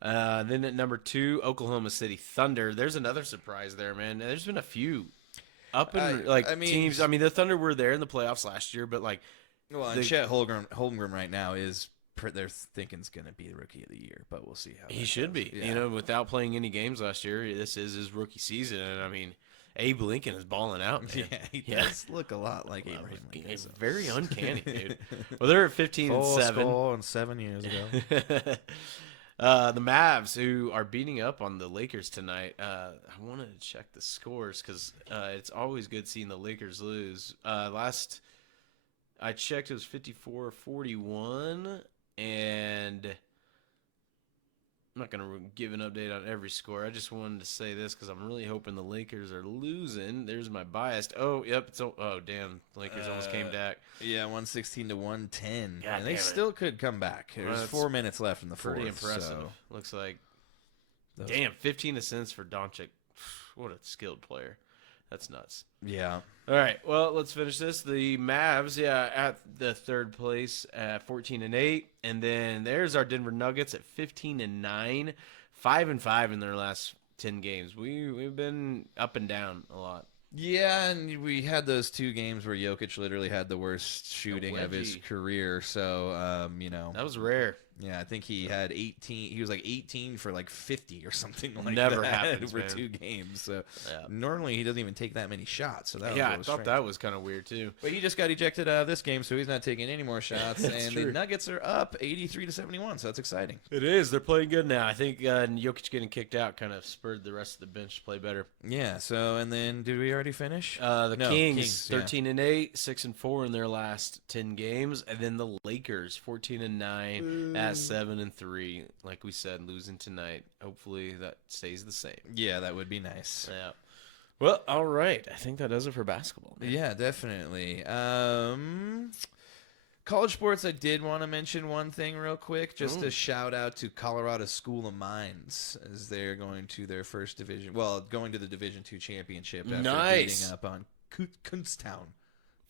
Then at number 2, Oklahoma City Thunder. There's another surprise there, man. There's been a few teams. The Thunder were there in the playoffs last year, but and Chet Holmgren right now is. They're thinking is going to be the Rookie of the Year, but we'll see how he should goes. be. Yeah. Without playing any games last year, this is his rookie season, and Abe Lincoln is balling out, man. Yeah, he does look a lot like Abraham Lincoln. It's very uncanny, dude. Well, they're at 15-7. And 7 years ago. The Mavs, who are beating up on the Lakers tonight. I wanted to check the scores because it's always good seeing the Lakers lose. Last I checked, it was 54-41, and not going to give an update on every score. I just wanted to say this because I'm really hoping the Lakers are losing. There's my bias. Oh, yep. Oh, damn. The Lakers almost came back. Yeah, 116 to 110. God and they damn it. still could come back. There's That's 4 minutes left in the fourth. Pretty impressive. So Looks like, those- damn, 15 assists for Doncic. What a skilled player. That's nuts. yeah. All right, well, let's finish this. The Mavs, at the third place at 14-8, and then there's our Denver Nuggets at 15-9, 5-5 in their last 10 games. We've been up and down a lot. Yeah, and we had those 2 games where Jokic literally had the worst shooting of his wedgie. career. So, That was rare. yeah, I think he had 18. He was like 18 for like 50 or something like Never that happens, over man. 2 games. So Yeah. normally he doesn't even take that many shots. So that was Yeah, a I little thought strange. that was kind of weird, too. But he just got ejected out of this game, so he's not taking any more shots. That's and true. the Nuggets are up 83 to 71, so that's exciting. It is. They're playing good now. I think Jokic getting kicked out kind of spurred the rest of the bench to play better. Yeah. So and then did we already finish? The No, Kings, yeah. 13-8, 6-4 in their last 10 games, and then the Lakers, 14-9 at 7-3. Like we said, losing tonight. Hopefully that stays the same. Yeah, that would be nice. Yeah. Well, all right. I think that does it for basketball. Man. Yeah, definitely. College sports, I did want to mention one thing real quick. Just a shout out to Colorado School of Mines as they're going to their first division. Well, going to the Division II championship after Nice. beating up on Kutztown.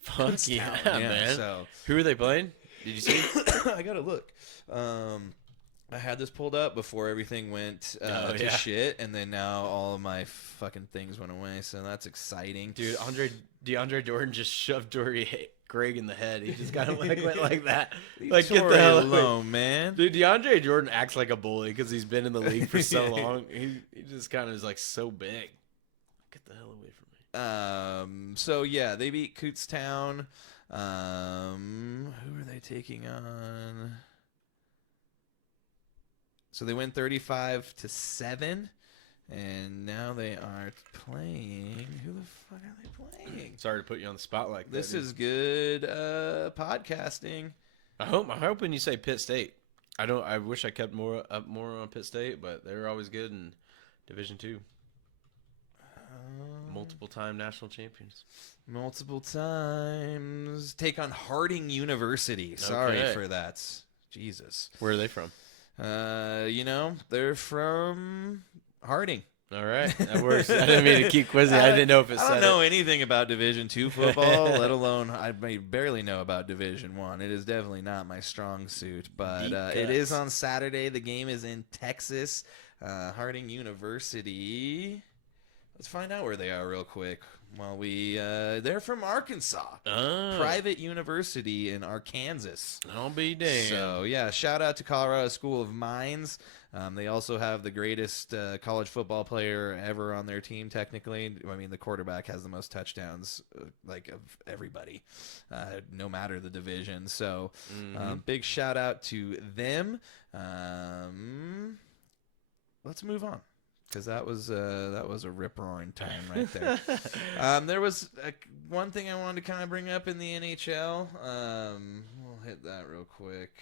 Fuck yeah, Yeah, man. so Who are they playing? Did you see? I gotta look. I had this pulled up before everything went to yeah. shit, and then now all of my fucking things went away. So that's exciting, Dude, DeAndre Jordan just shoved Greg in the head. He just kind of went like that. Like, get the hell away. alone, man. Dude, DeAndre Jordan acts like a bully because he's been in the league for so long. He just kind of is like so big. Get the hell away from me. So yeah, they beat Kutztown. Who are they taking on? So they win 35-7, and now they are playing. Who the fuck are they playing? Sorry to put you on the spot like that. This dude. is good podcasting. I'm hoping you say Pitt State. I wish I kept more on Pitt State, but they're always good in Division II. Multiple time national champions. Multiple times. Take on Harding University. Sorry Okay. for that. Jesus. Where are they from? They're from Harding. All right, that works. I didn't mean to keep quizzing. I didn't know if it I said don't know it. anything about Division II football, let alone I barely know about Division I. It is definitely not my strong suit, but it is on Saturday. The game is in Texas. Harding University. Let's find out where they are real quick. Well, they're from Arkansas. Private university in Arkansas. I'll be damned. So, yeah, shout out to Colorado School of Mines. They also have the greatest college football player ever on their team, technically. I mean, the quarterback has the most touchdowns, of everybody, no matter the division. So, big shout out to them. Let's move on. Because that was a rip-roaring time right there. There was one thing I wanted to kind of bring up in the NHL. We'll hit that real quick.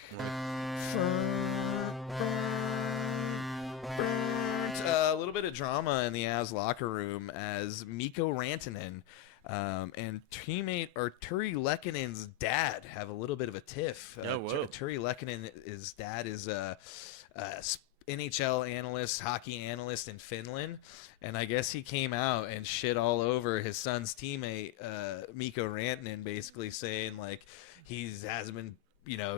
A little bit of drama in the Avs locker room as Mikko Rantanen and teammate Turi Lekkonen's dad have a little bit of a tiff. Turi Lekkonen, his dad is NHL analyst, hockey analyst in Finland, and I guess he came out and shit all over his son's teammate, Mikko Rantanen, basically saying like he hasn't been,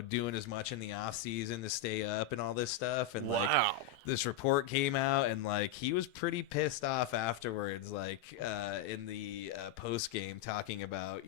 doing as much in the off season to stay up and all this stuff. And this report came out, and like he was pretty pissed off afterwards, in the post game, talking about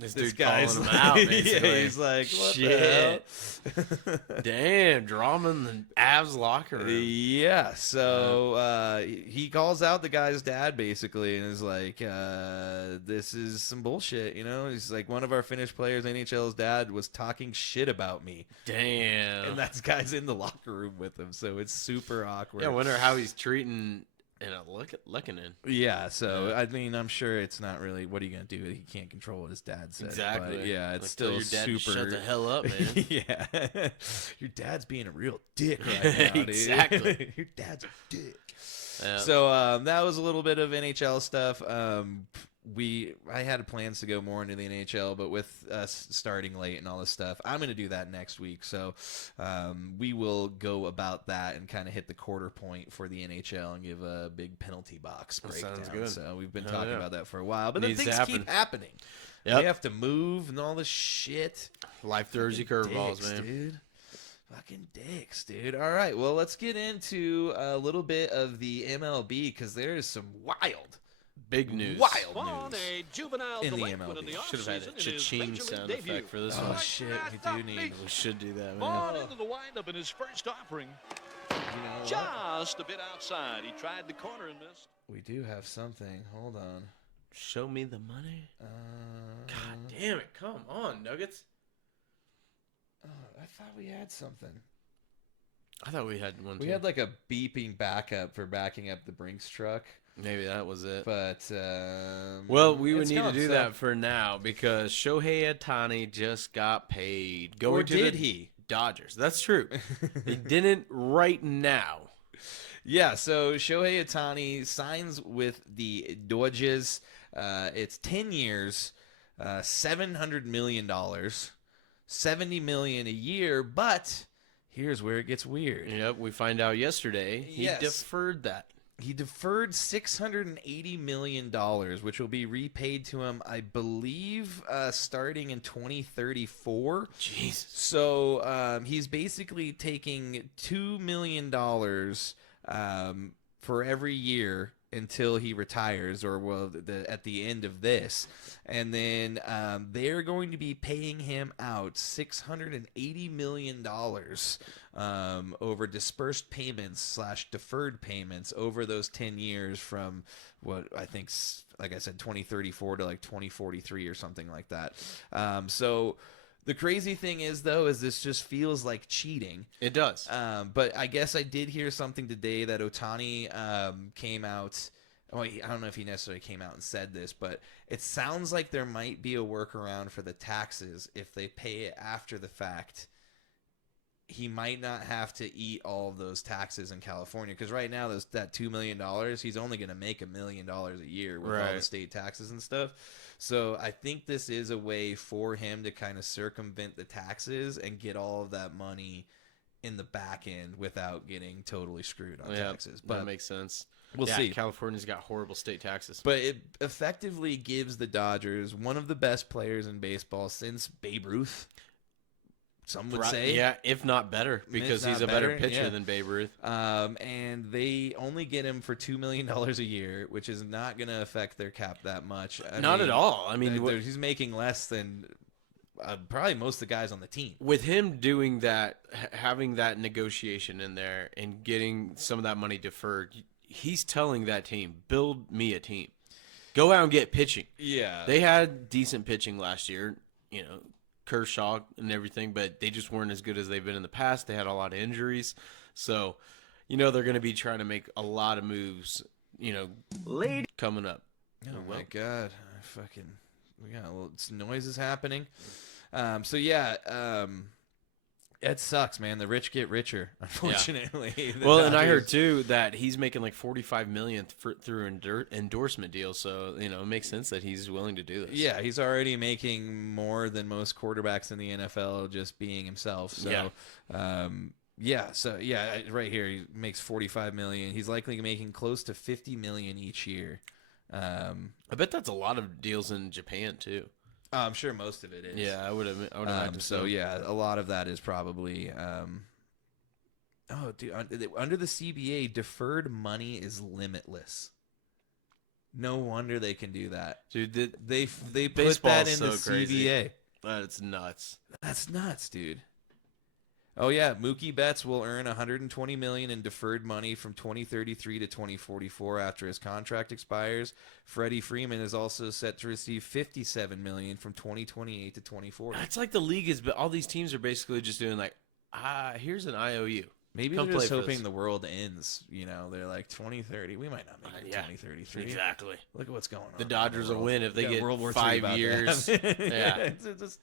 this dude guy's calling him out, basically. Yeah, he's like, what Shit. the hell? Damn, drama in the Avs locker room. Yeah, so he calls out the guy's dad basically and is like, this is some bullshit, He's like, one of our Finnish players, NHL's dad, was talking shit about me. Damn. And that guy's in the locker room with him, so it's super awkward. Yeah, I wonder how he's treating And a licking in. Yeah, so Yeah. I mean, I'm sure it's not really. What are you gonna do? He can't control what his dad said. Exactly. But yeah, it's Like, still tell your dad to super. shut the hell up, man. Yeah, your dad's being a real dick right now, dude. Exactly. Your dad's a dick. Yeah. So that was a little bit of NHL stuff. I had plans to go more into the NHL, but with us starting late and all this stuff, I'm going to do that next week. So we will go about that and kind of hit the quarter point for the NHL and give a big penalty box breakdown. Sounds good. So we've been Hell talking yeah. about that for a while, but Needs then to things keep happening. Yep. We have to move and all this shit. Life throws you curveballs, Dicks, man. dude. Fucking dicks, dude. All right, well, let's get into a little bit of the MLB because there is some Big news. wild news A juvenile in the delinquent MLB. in the Should have had a offseason in his cha-ching major league sound debut. effect for this Oh, one. shit, we do need. We should do that, man. On into the windup in his first offering. You know what? Just a bit outside. He tried the corner and missed. We do have something. Hold on. Show me the money. God damn it. Come on, Nuggets. I thought we had something. I thought we had one, too. We had like a beeping backup for backing up the Brinks truck, Maybe that was it. but Well, we would it's need to gone, do so- that for now because Shohei Ohtani just got paid. Going Or to did the he? Dodgers. That's true. He didn't right now. Yeah, so Shohei Ohtani signs with the Dodgers. It's 10 years, $700 million, $70 million a year, but here's where it gets weird. Yep, we find out yesterday he Yes. deferred that. He deferred $680 million, which will be repaid to him, I believe, starting in 2034. Jesus. So he's basically taking $2 million for every year until he retires, or well, at the end of this, and then they're going to be paying him out $680 million over dispersed payments / deferred payments over those 10 years from what I think, like I said, 2034 to like 2043 or something like that. So the crazy thing is, though, is this just feels like cheating. It does. But I guess I did hear something today that Ohtani came out. Oh, I don't know if he necessarily came out and said this, but it sounds like there might be a workaround for the taxes if they pay it after the fact. He might not have to eat all of those taxes in California because right now that $2 million, he's only going to make $1 million a year with all the Right. state taxes and stuff. So I think this is a way for him to kind of circumvent the taxes and get all of that money in the back end without getting totally screwed on taxes. But that makes sense. we'll Yeah, see. California's got horrible state taxes. But it effectively gives the Dodgers one of the best players in baseball since Babe Ruth. Some would say. Yeah, if not better, because not he's a better better, pitcher yeah. than Babe Ruth. And they only get him for $2 million a year, which is not going to affect their cap that much. Not at all. I mean, he's making less than probably most of the guys on the team. with him doing that, having that negotiation in there and getting some of that money deferred, he's telling that team, build me a team. Go out and get pitching. Yeah. They had decent pitching last year, you know, Kershaw and everything, but they just weren't as good as they've been in the past. They had a lot of injuries. So, you know, they're going to be trying to make a lot of moves, you know, coming up. Oh my God! We got a little noises happening. So yeah, it sucks, man. The rich get richer, unfortunately. The Well, and I Dodgers- heard too that he's making like $45 million through endorsement deals. So, you know, it makes sense that he's willing to do this. Yeah, he's already making more than most quarterbacks in the NFL just being himself. So, right here he makes $45 million. He's likely making close to $50 million each year. I bet that's a lot of deals in Japan too. I'm sure most of it is. Yeah, I would imagine So yeah, a lot of that is probably. Under the CBA, deferred money is limitless. No wonder they can do that. Dude, They put that Baseball's in the so crazy. CBA. that's nuts. That's nuts, dude. Oh yeah, Mookie Betts will earn $120 million in deferred money from 2033 to 2044 after his contract expires. Freddie Freeman is also set to receive $57 million from 2028 to 2040. That's like the league is, but all these teams are basically just doing like, here's an IOU. Maybe Come they're play just for hoping us. the world ends. You know, they're like 2030. We might not make it Yeah. 2033. Exactly. Look at what's going on. The in Dodgers will world. win if they We got get World War 5 III about to years. happen. Yeah. It's just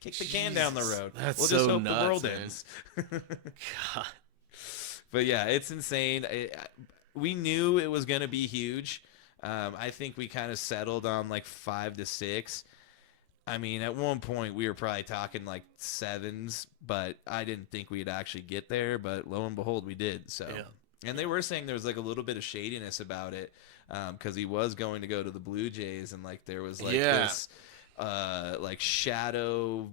kick the can down the road. That's we'll just so hope nuts, the world man. ends. God. But yeah, it's insane. We knew it was going to be huge. I think we kind of settled on like 5 to 6. I mean, at one point we were probably talking like 7s, but I didn't think we'd actually get there. But lo and behold, we did. So, and they were saying there was like a little bit of shadiness about it because he was going to go to the Blue Jays, and like there was like this like shadow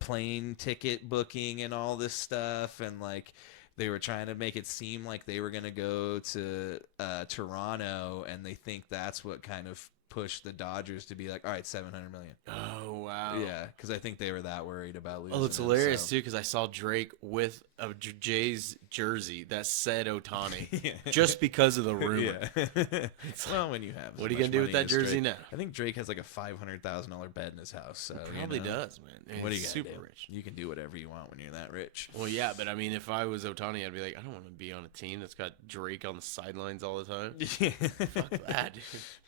plane ticket booking and all this stuff, and like they were trying to make it seem like they were going to go to Toronto, and they think that's what kind of pushed the Dodgers to be like, all right, $700 million. Oh, wow. Yeah, because I think they were that worried about losing. Oh, it's him, hilarious, so. too, because I saw Drake with a Jays jersey that said Ohtani Yeah. just because of the rumor. Yeah. Well, when you have What are you going to do with that jersey now? I think Drake has like a $500,000 bed in his house. So Probably you know, does, man. What are you He's gonna super do? rich. You can do whatever you want when you're that rich. Well, yeah, but I mean, if I was Ohtani, I'd be like, I don't want to be on a team that's got Drake on the sidelines all the time. Fuck that, dude.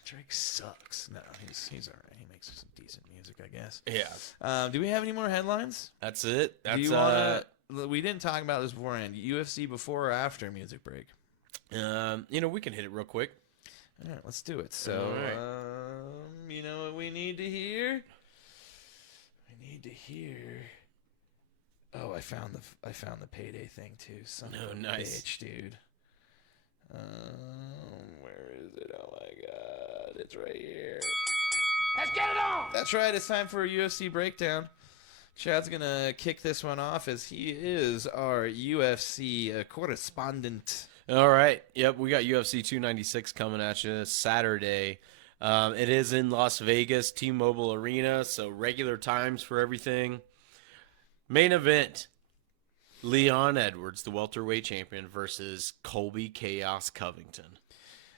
Drake sucks. No, he's all right. He makes some decent music, I guess. Yeah. Do we have any more headlines? That's it. That's Do you wanna? We didn't talk about this beforehand. UFC before or after music break? we can hit it real quick. All right, let's do it. So, All right. you know what we need to hear? We need to hear. Oh, I found the payday thing too. Son of a nice. bitch, dude. Where is it? Oh my god, it's right here. Let's get it on. That's right. It's time for a UFC breakdown. Chad's gonna kick this one off as he is our UFC correspondent. All right. Yep, we got UFC 296 coming at you Saturday. It is in Las Vegas, T-Mobile Arena, so regular times for everything. Main event, Leon Edwards, the welterweight champion, versus Colby Chaos Covington.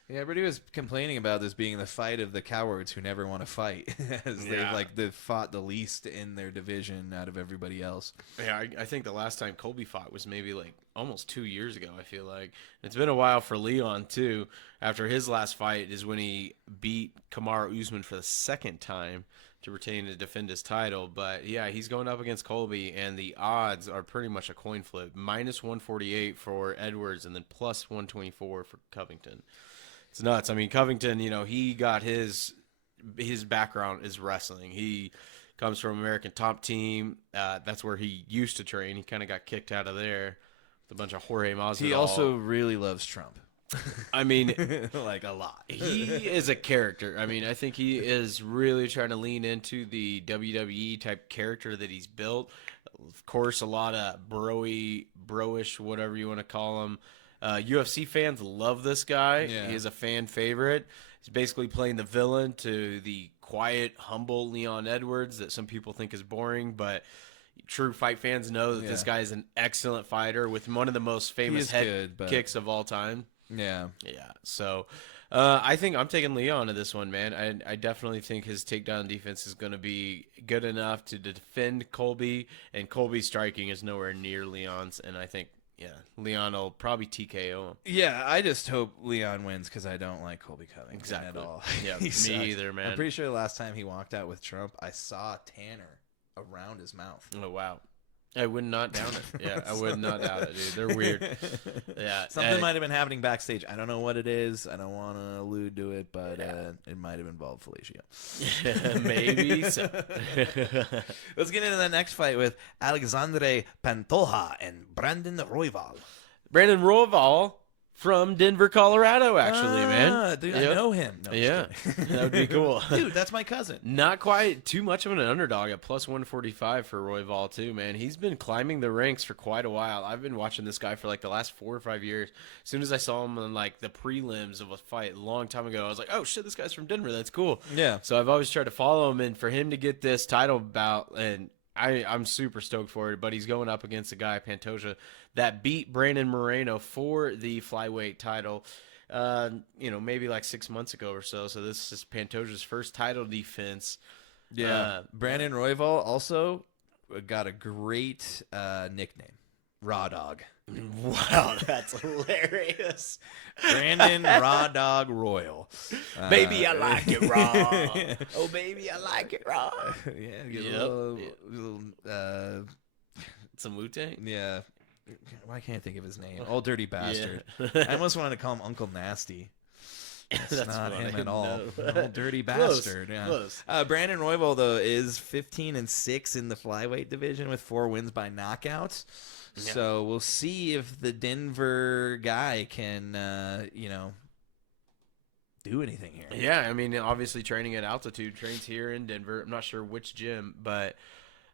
Yeah, everybody was complaining about this being the fight of the cowards who never want to fight, as they've fought the least in their division out of everybody else. Yeah, I think the last time Colby fought was maybe like almost 2 years ago, I feel like. It's been a while for Leon, too. After his last fight is when he beat Kamaru Usman for the second time to retain and defend his title. But, yeah, he's going up against Colby, and the odds are pretty much a coin flip. Minus 148 for Edwards and then plus 124 for Covington. It's nuts. I mean, Covington, he got his background is wrestling. He comes from American Top Team. That's where he used to train. He kind of got kicked out of there with a bunch of Jorge Masvidal. He also really loves Trump. I mean, like a lot. He is a character. I mean, I think he is really trying to lean into the WWE type character that he's built. Of course, a lot of bro-ish, whatever you want to call him. UFC fans love this guy. Yeah. He is a fan favorite. He's basically playing the villain to the quiet, humble Leon Edwards that some people think is boring, but true fight fans know that this guy is an excellent fighter with one of the most famous kicks of all time. Yeah. Yeah. So I think I'm taking Leon in this one, man. I definitely think his takedown defense is going to be good enough to defend Colby, and Colby's striking is nowhere near Leon's, and I think Leon will probably TKO him. Yeah, I just hope Leon wins because I don't like Colby Covington at all. Yeah, He sucks. me either, man. I'm pretty sure the last time he walked out with Trump, I saw Tanner around his mouth. Oh, wow. I would not doubt it. Yeah, I would not doubt it, dude. They're weird. Yeah, Something might have been happening backstage. I don't know what it is. I don't want to allude to it, but it might have involved fellatio. Maybe so. Let's get into the next fight with Alexandre Pantoja and Brandon Royval. Brandon Royval from Denver, Colorado, actually, man. Dude, I know him. No, Yeah, that would be cool. Dude, that's my cousin. Not quite too much of an underdog at plus 145 for Royval, too, man. He's been climbing the ranks for quite a while. I've been watching this guy for like the last 4 or 5 years. As soon as I saw him on like the prelims of a fight a long time ago, I was like, oh shit, this guy's from Denver. That's cool. Yeah. So I've always tried to follow him, and for him to get this title bout, and I'm super stoked for it, but he's going up against a guy, Pantoja, that beat Brandon Moreno for the flyweight title, maybe like 6 months ago or so. So this is Pantoja's first title defense. Yeah. Brandon Royval also got a great nickname, Raw Dog. Wow, that's hilarious. Brandon Raw Dog Royal. Baby, I like it raw. Oh, baby, I like it raw. Yeah, get Yep. a little Some Wu-Tang? yeah. Why can't I think of his name? Old Dirty Bastard. Yeah. I almost wanted to call him Uncle Nasty. That's not funny. him at all. No. Old Dirty Close, Bastard. Yeah. close. Brandon Royval, though, is 15-6 in the flyweight division with 4 wins by knockout. Yeah. So we'll see if the Denver guy can, do anything here. Yeah, I mean, obviously training at altitude, trains here in Denver. I'm not sure which gym, but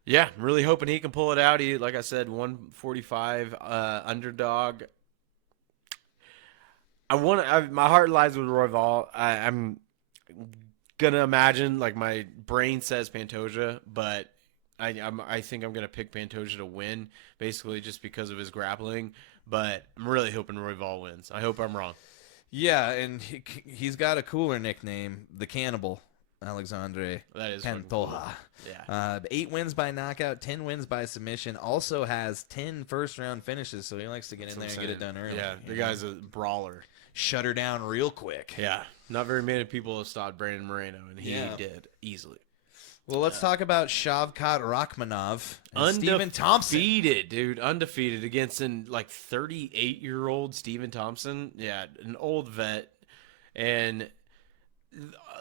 yeah, I'm really hoping he can pull it out. He, like I said, 145 underdog. My heart lies with Royval. I'm gonna imagine, like, my brain says Pantoja, but I think I'm gonna pick Pantoja to win, basically just because of his grappling. But I'm really hoping Royval wins. I hope I'm wrong. Yeah, and he's got a cooler nickname, the Cannibal, Alexandre That is fucking Pantoja. cool. Yeah. 8 wins by knockout, 10 wins by submission. Also has 10 first-round finishes, so he likes to get in there and get it done early. Yeah, the guy's a brawler. Shut her down real quick. Yeah, not very many people have stopped Brandon Moreno, and he Yeah. did easily. Well, let's talk about Shavkat Rakhmonov and Stephen Thompson. Undefeated, dude. Undefeated against an 38-year-old Stephen Thompson. Yeah, an old vet. And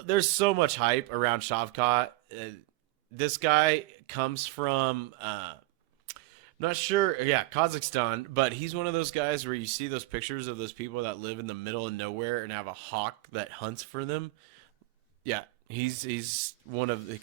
there's so much hype around Shavkat. This guy comes from, not sure, Kazakhstan, but he's one of those guys where you see those pictures of those people that live in the middle of nowhere and have a hawk that hunts for them. Yeah. He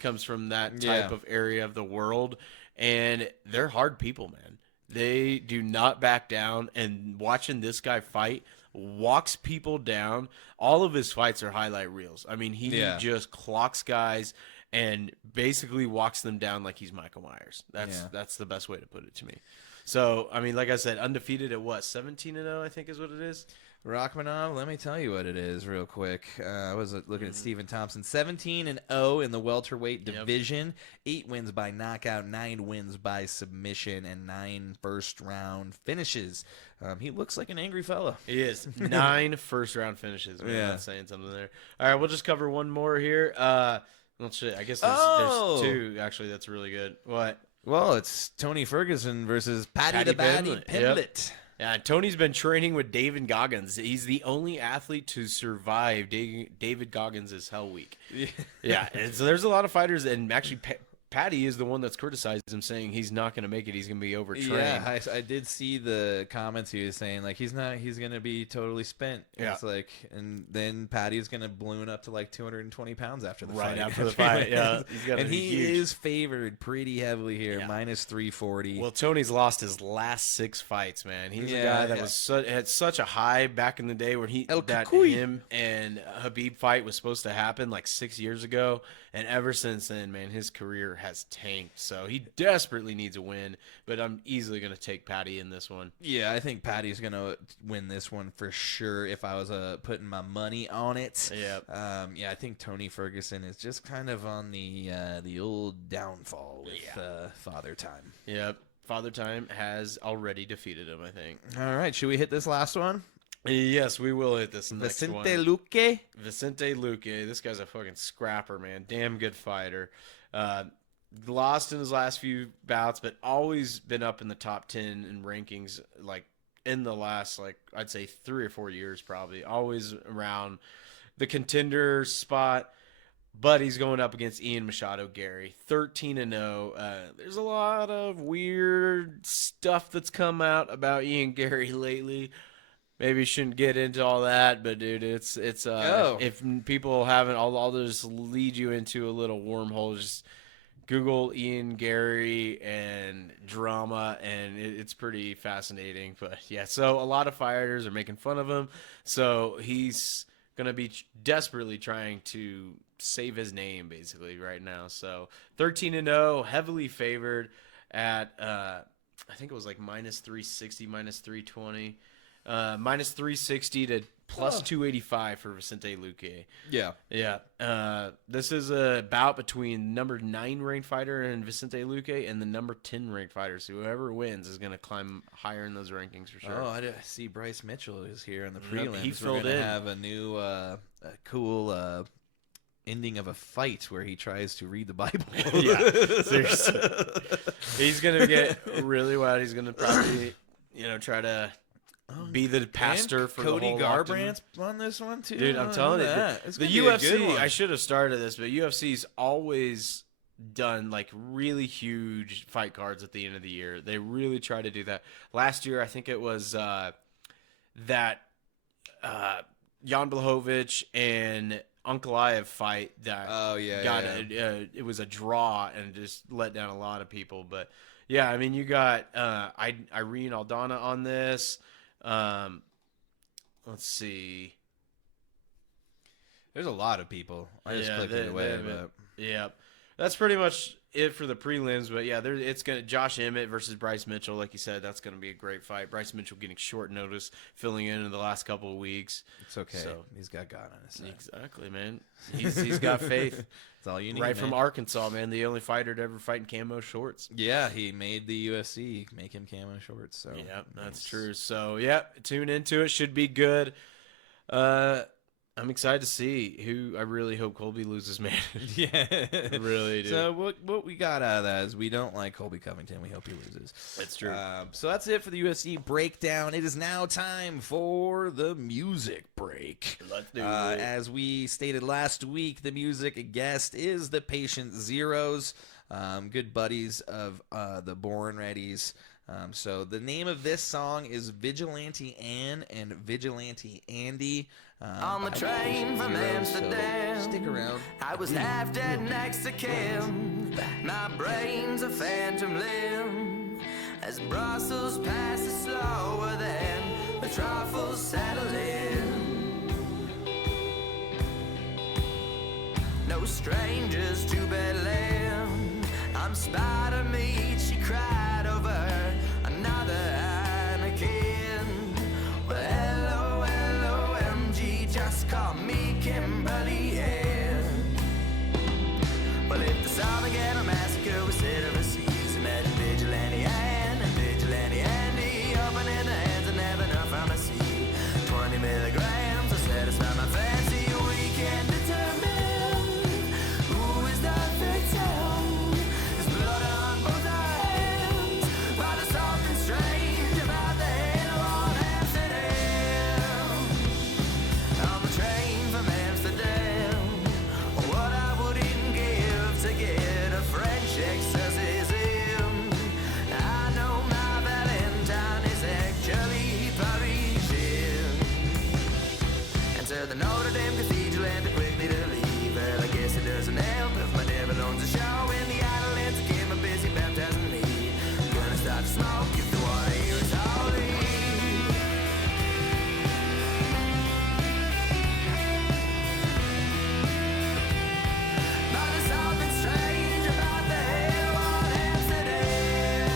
comes from that type of area of the world, and they're hard people, man. They do not back down, and watching this guy fight walks people down. All of his fights are highlight reels. I mean, he just clocks guys and basically walks them down like he's Michael Myers. That's the best way to put it to me. So, I mean, like I said, undefeated at what, 17-0, I think is what it is? Rakhmonov, let me tell you what it is real quick. I was looking at Stephen Thompson. 17-0 in the welterweight division. 8 wins by knockout, 9 wins by submission, and 9 first-round finishes. He looks like an angry fella. He is. 9 first-round finishes. Man, Yeah. that's saying something there. All right, we'll just cover one more here. Well, shit, I guess there's 2, actually, that's really good. What? Well, it's Tony Ferguson versus Paddy the Baddy Pimblett. Yeah, Tony's been training with David Goggins. He's the only athlete to survive David Goggins' Hell Week. Yeah, and so there's a lot of fighters, and actually Paddy is the one that's criticized him, saying he's not going to make it. He's going to be overtrained. Yeah, I did see the comments he was saying, like, he's going to be totally spent. Yeah. It's like, and then Paddy's going to balloon up to like 220 pounds after the fight. Right after the fight, yeah. And he is favored pretty heavily here, minus 340. Well, Tony's lost his last 6 fights, man. He's a guy that had such a high back in the day when him and Habib fight was supposed to happen like 6 years ago. And ever since then, man, his career has tanked. So he desperately needs a win, but I'm easily going to take Paddy in this one. Yeah, I think Paddy's going to win this one for sure if I was putting my money on it. Yep. I think Tony Ferguson is just kind of on the old downfall with Father Time. Yep. Father Time has already defeated him, I think. All right, should we hit this last one? Yes, we will hit this next one. Vicente Luque. This guy's a fucking scrapper, man. Damn good fighter. Lost in his last few bouts, but always been up in the top 10 in rankings, like in the last, like, I'd say 3 or 4 years probably. Always around the contender spot. But he's going up against Ian Machado Gary, 13-0. There's a lot of weird stuff that's come out about Ian Gary lately. Maybe shouldn't get into all that, but dude, it's if people haven't, I'll just lead you into a little wormhole. Just Google Ian Gary and drama, and it's pretty fascinating. But yeah, so a lot of fighters are making fun of him. So he's gonna be desperately trying to save his name basically right now. So 13-0, heavily favored at I think it was like minus 360, minus 320. Minus 360 to plus 285 for Vicente Luque. Yeah. Yeah. This is a bout between number 9 ranked fighter and Vicente Luque and the number 10 ranked fighter. So whoever wins is going to climb higher in those rankings for sure. Oh, I see Bryce Mitchell is here in the Yep, prelims. he We're filled gonna in. have a new cool ending of a fight where he tries to read the Bible. Yeah, seriously. He's going to get really wild. He's going to probably, try to be the pastor And for Cody the whole octagon. Garbrandt's on this one too. Dude, I'm telling you, It's the gonna be a good UFC, one. I should have started this, but UFC's always done like really huge fight cards at the end of the year. They really try to do that. Last year, I think it was that Jan Blachowicz and Ankalaev fight that it was a draw and just let down a lot of people. But yeah, I mean, you got Irene Aldana on this. Let's see. There's a lot of people. I just clicked it away, but yeah, that's pretty much it for the prelims. But yeah, it's gonna Josh Emmett versus Bryce Mitchell. Like you said, that's gonna be a great fight. Bryce Mitchell getting short notice, filling in the last couple of weeks. it's okay. So- He's got God on his side. Exactly, man. He's got faith. That's all you need. Right from man. Arkansas, man. The only fighter to ever fight in camo shorts. Yeah, he made the UFC make him camo shorts. So Yeah, that's it's- true. So yeah, tune into it. Should be good. I'm excited to see who. I really hope Colby loses, man. Yeah, I really do. So what we got out of that is we don't like Colby Covington. We hope he loses. That's true. So that's it for the UFC breakdown. It is now time for the music break. Let's do it. As we stated last week, the music guest is the Patient Zeros, good buddies of the Born Readies. So the name of this song is Vigilante Ann and Vigilante Andy. On the by train Patient from Zeros, so Amsterdam, stick around. I was half dead next to Kim. My brain's a phantom limb. As Brussels passes slower than the truffles settle in. No strangers to Bethlehem. I'm spider meat, she cried over another Anakin. Well, LOMG, just call me Kimberly Ann. Well, if the Salvador massacre was set overseas, imagine Vigilante Ann and Vigilante Andy opening the hands of never enough pharmacy. 20 milligrams will satisfy my fancy. We can determine who is the victim. There's blood on both our hands, but there's something strange about the halo on Amsterdam. On the train from Amsterdam, what I wouldn't give to get a French exorcism. I know my Valentine is actually Parisian. And to the Notre Dame Cathedral and be quickly to leave. Well, I guess it doesn't help if my devil owns a show in the idle lands of Kim are busy baptizing me. Gonna start to smoke if the water here is holy. But there's something strange about the halo on Amsterdam.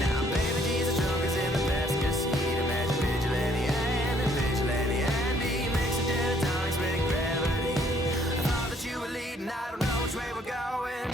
Now baby Jesus drunk is in the passenger seat. Imagine Vigilante Ann and Vigilante Andy. Mix of gin and tonics with gravity. I thought that you were leading, I don't know which way we're going.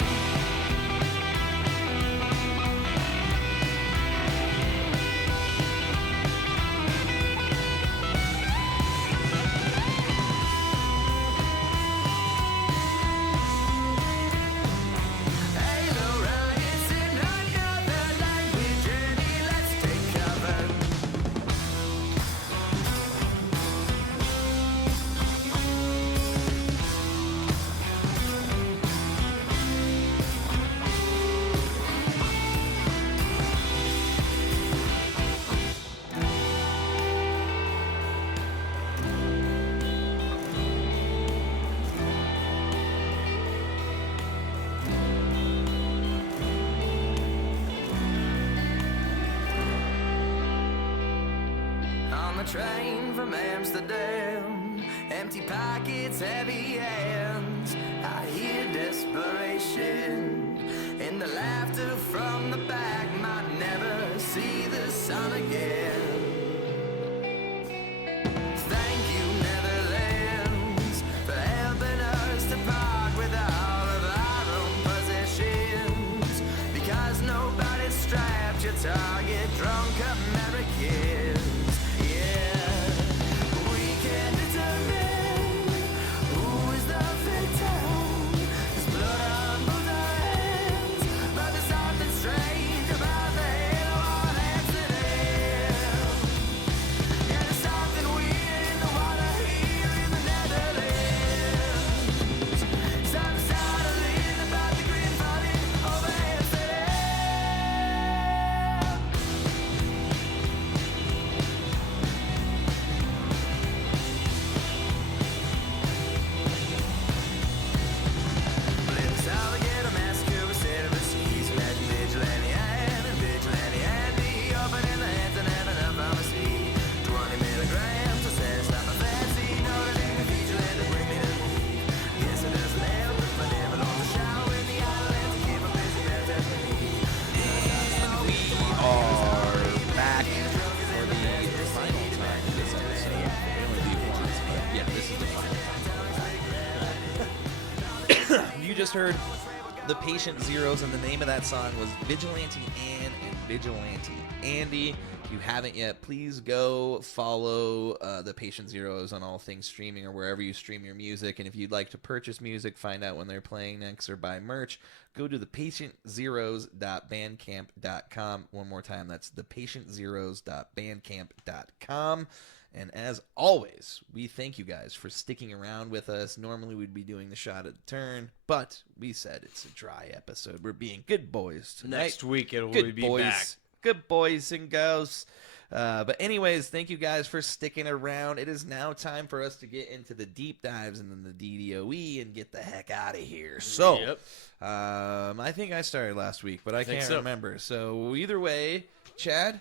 Halo riots in another language journey. Let's take cover. On the train from Amsterdam, empty pockets, heavy hands. I hear desperation in the laughter from the back. Might never see the sun again. just heard the Patient Zeros, and the name of that song was Vigilante Ann and Vigilante Andy. If you haven't yet, please go follow the Patient Zeros on all things streaming or wherever you stream your music. And if you'd like to purchase music, find out when they're playing next, or buy merch, go to thepatientzeros.bandcamp.com. One more time, that's thepatientzeros.bandcamp.com. And as always, we thank you guys for sticking around with us. Normally we'd be doing the shot at the turn, but we said it's a dry episode. We're being good boys tonight. Next week it'll Good be boys. back. Good boys and girls. But anyways, thank you guys for sticking around. It is now time for us to get into the deep dives and then the DDOE and get the heck out of here. So, Yep. I think I started last week, but I think can't so. remember. So either way, Chad,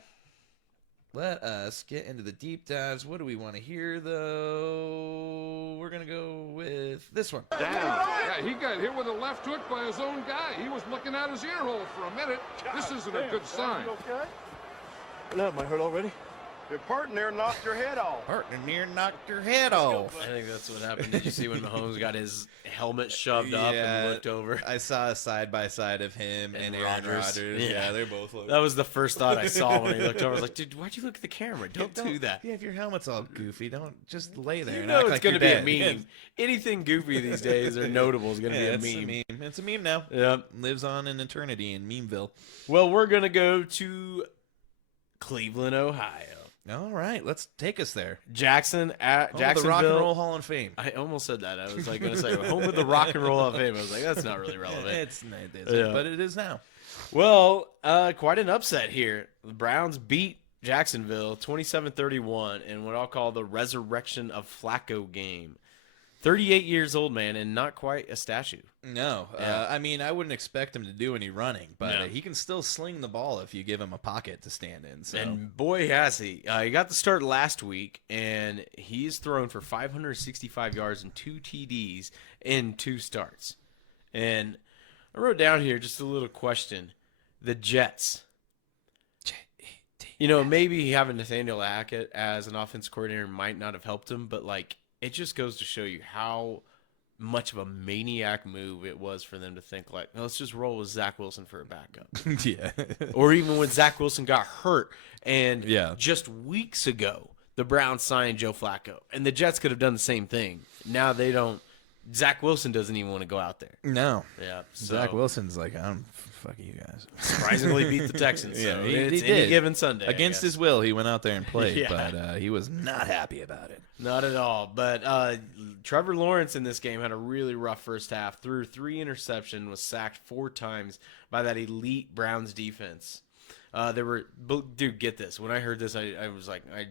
let us get into the deep dives. What do we want to hear, though? We're going to go with this one. Yeah, he got hit with a left hook by his own guy. He was looking at his ear hole for a minute. This isn't a good sign. Okay. No, my hurt already. Your partner knocked your head off. Partner near knocked her head off. I think that's what happened. Did you see when Mahomes got his helmet shoved up and looked over? I saw a side-by-side of him and Aaron Rodgers. Yeah. They're both looking. That was the first thought I saw when he looked over. I was like, dude, why'd you look at the camera? Don't do that. Yeah, if your helmet's all goofy, don't just lay there You and know act it's like going to you're be dead. a meme. Anything goofy these days or notable is going to Yeah, be it's a meme. It's a meme now. Yep. Lives on in eternity in Memeville. Well, we're going to go to Cleveland, Ohio. All right, let's take us there. Jackson at Home of Jacksonville. the Rock and Roll Hall of Fame. I almost said that. I was like going to say home of the Rock and Roll Hall of Fame. I was like, that's not really relevant. It's not, Yeah. but it is now. Well, quite an upset here. The Browns beat Jacksonville 27-31 in what I'll call the resurrection of Flacco game. 38 years old, man, and not quite a statue. No, Yeah. I mean, I wouldn't expect him to do any running, but No. he can still sling the ball if you give him a pocket to stand in. So. And boy, has he. He got the start last week, and he's thrown for 565 yards and 2 TDs in 2 starts. And I wrote down here just a little question. The Jets. You know, maybe having Nathaniel Hackett as an offense coordinator might not have helped him, but, like, it just goes to show you how much of a maniac move it was for them to think, like, let's just roll with Zach Wilson for a backup. yeah. Or even when Zach Wilson got hurt. And Yeah. just weeks ago, the Browns signed Joe Flacco. And the Jets could have done the same thing. Now they don't. Zach Wilson doesn't even want to go out there. No. Yeah. So Zach Wilson's like, fuck you guys. surprisingly beat the Texans. Yeah, So he it's did. any given Sunday. I Against guess. his will, he went out there and played, Yeah. but he was not happy about it. Not at all. But Trevor Lawrence in this game had a really rough first half. Threw 3 interceptions, was sacked 4 times by that elite Browns defense. Dude, get this. When I heard this, I was like, I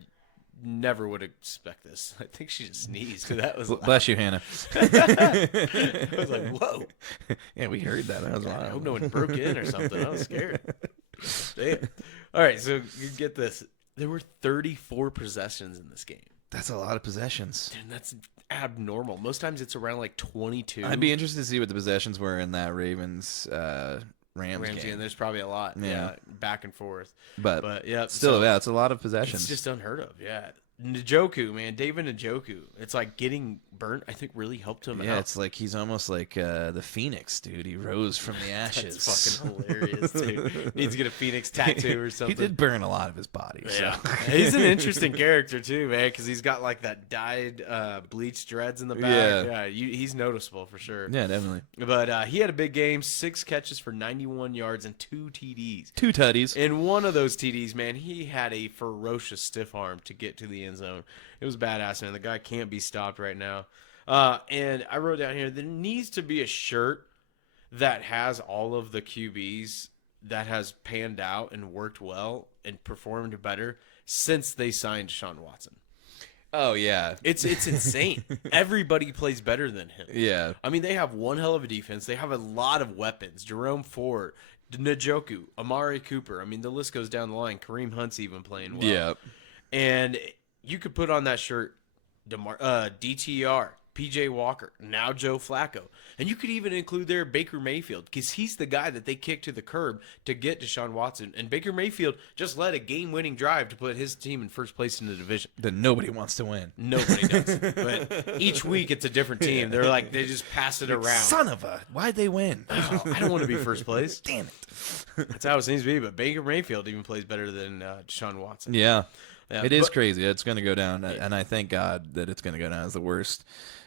never would expect this. I think she just sneezed. That was loud. Bless you, Hannah. I was like, whoa. Yeah, we heard that. That was I wild. hope no one broke in or something. I was scared. Damn. All right, so you get this. There were 34 possessions in this game. That's a lot of possessions. Dude, that's abnormal. Most times it's around like 22. I'd be interested to see what the possessions were in that Ravens Rams Ramsey, game. and there's probably a lot. Yeah. Back and forth. But yeah, still, so yeah, it's a lot of possessions. it's just unheard of. Yeah. Njoku, man, David Njoku. It's like getting burnt, I think, really helped him yeah, out. it's like he's almost like the Phoenix, dude. He rose from the ashes. That's fucking hilarious, dude. Needs to get a Phoenix tattoo or something. He did burn a lot of his body. Yeah, So. he's an interesting character too, man, because he's got like that dyed bleached dreads in the back. Yeah. He's noticeable for sure. Yeah, definitely. But he had a big game, 6 catches for 91 yards and 2 TDs. 2 tutties. In one of those TDs, man, he had a ferocious stiff arm to get to the end zone. It was badass, man. The guy can't be stopped right now. And I wrote down here, there needs to be a shirt that has all of the QBs that has panned out and worked well and performed better since they signed Sean Watson. Oh, yeah. It's insane. Everybody plays better than him. Yeah. I mean, they have one hell of a defense. They have a lot of weapons. Jerome Ford, Njoku, Amari Cooper. I mean, the list goes down the line. Kareem Hunt's even playing well. Yeah. And you could put on that shirt DTR, P.J. Walker, now Joe Flacco. And you could even include there Baker Mayfield, because he's the guy that they kicked to the curb to get Deshaun Watson. And Baker Mayfield just led a game-winning drive to put his team in first place in the division. That nobody wants to win. Nobody does. But each week it's a different team. They're like, they just pass it around. Son of a, why'd they win? Oh, I don't want to be first place. Damn it. That's how it seems to be. But Baker Mayfield even plays better than Deshaun Watson. Yeah. Yeah, It is crazy. It's going to go down, and I thank God that it's going to go down as the worst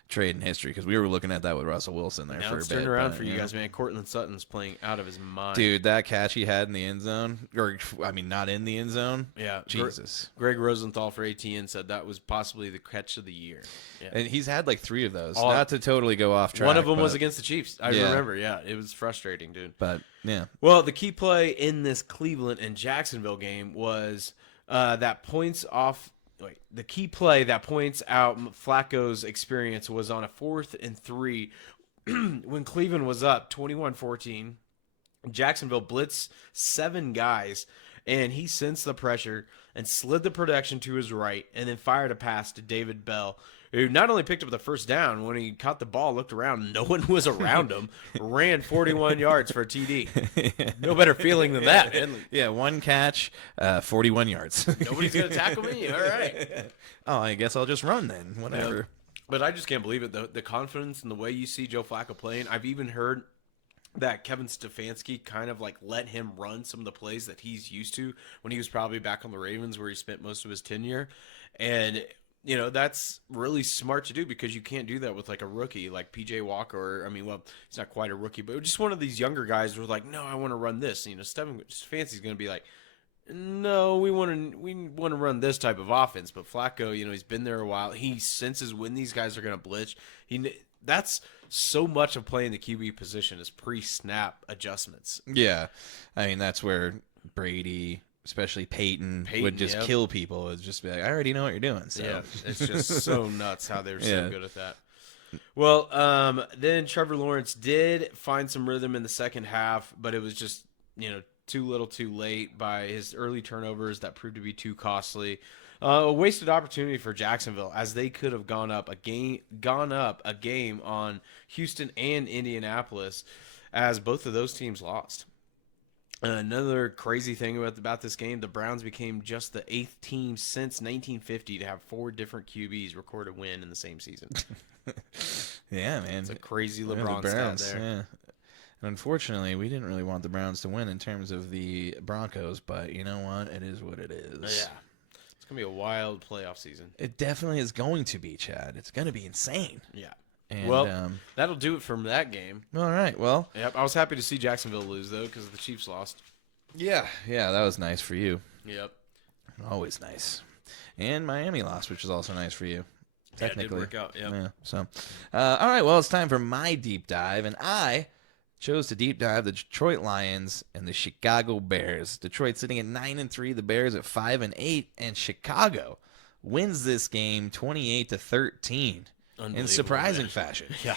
trade in history, because we were looking at that with Russell Wilson there Now for a it's bit. turning around but, for you guys, man. Cortland Sutton's playing out of his mind. Dude, that catch he had in the end zone, or I mean, not in the end zone. Yeah, Jesus. Greg Rosenthal for ATN said that was possibly the catch of the year. Yeah. And he's had like 3 of those. Not to totally go off track. One of them was but- against the Chiefs. I Yeah. remember. Yeah, it was frustrating, dude. But yeah, Well, the key play in this Cleveland and Jacksonville game was that points off. Wait, the key play that points out Flacco's experience was on a 4th and 3 when Cleveland was up 21-14. Jacksonville blitzed 7 guys, and he sensed the pressure and slid the protection to his right and then fired a pass to David Bell, who not only picked up the first down, when he caught the ball, looked around, no one was around him, ran 41 yards for a TD. No better feeling than that, man. yeah, 1 catch, 41 yards. Nobody's going to tackle me? All right. Oh, I guess I'll just run then. Whatever. Yep. But I just can't believe it. The confidence and the way you see Joe Flacco playing. I've even heard that Kevin Stefanski kind of like let him run some of the plays that he's used to when he was probably back on the Ravens, where he spent most of his tenure. And you know, that's really smart to do, because you can't do that with like a rookie like P.J. Walker. Or, I mean, well, he's not quite a rookie, but just one of these younger guys who are like, no, I want to run this. And, you know, Stefanski's going to be like, no, we want to run this type of offense. But Flacco, you know, he's been there a while. He senses when these guys are going to blitz. That's so much of playing the QB position is pre-snap adjustments. Yeah, I mean, that's where Brady, especially Peyton would just kill people. It'd just be like, I already know what you're doing. So. Yeah, it's just so nuts how they're Yeah. so good at that. Well, then Trevor Lawrence did find some rhythm in the second half, but it was just, you know, too little too late by his early turnovers that proved to be too costly. A wasted opportunity for Jacksonville, as they could have gone up a game on Houston and Indianapolis, as both of those teams lost. Another crazy thing about this game, the Browns became just the 8th team since 1950 to have 4 different QBs record a win in the same season. Yeah, man. It's a crazy Yeah, LeBron the stat Browns, there. yeah. And unfortunately, we didn't really want the Browns to win in terms of the Broncos, but you know what? It is what it is. Yeah. It's going to be a wild playoff season. It definitely is going to be, Chad. It's going to be insane. Yeah. And, Well, that'll do it from that game. all right. Well, Yep. I was happy to see Jacksonville lose, though, because the Chiefs lost. yeah, that was nice for you. Yep. Always nice. And Miami lost, which is also nice for you. Technically. Yeah, it did work out. Yep. Yeah. So, all right. Well, it's time for my deep dive, and I chose to deep dive the Detroit Lions and the Chicago Bears. Detroit sitting at 9-3, the Bears at 5-8, and Chicago wins this game 28-13 in surprising fashion. Yeah.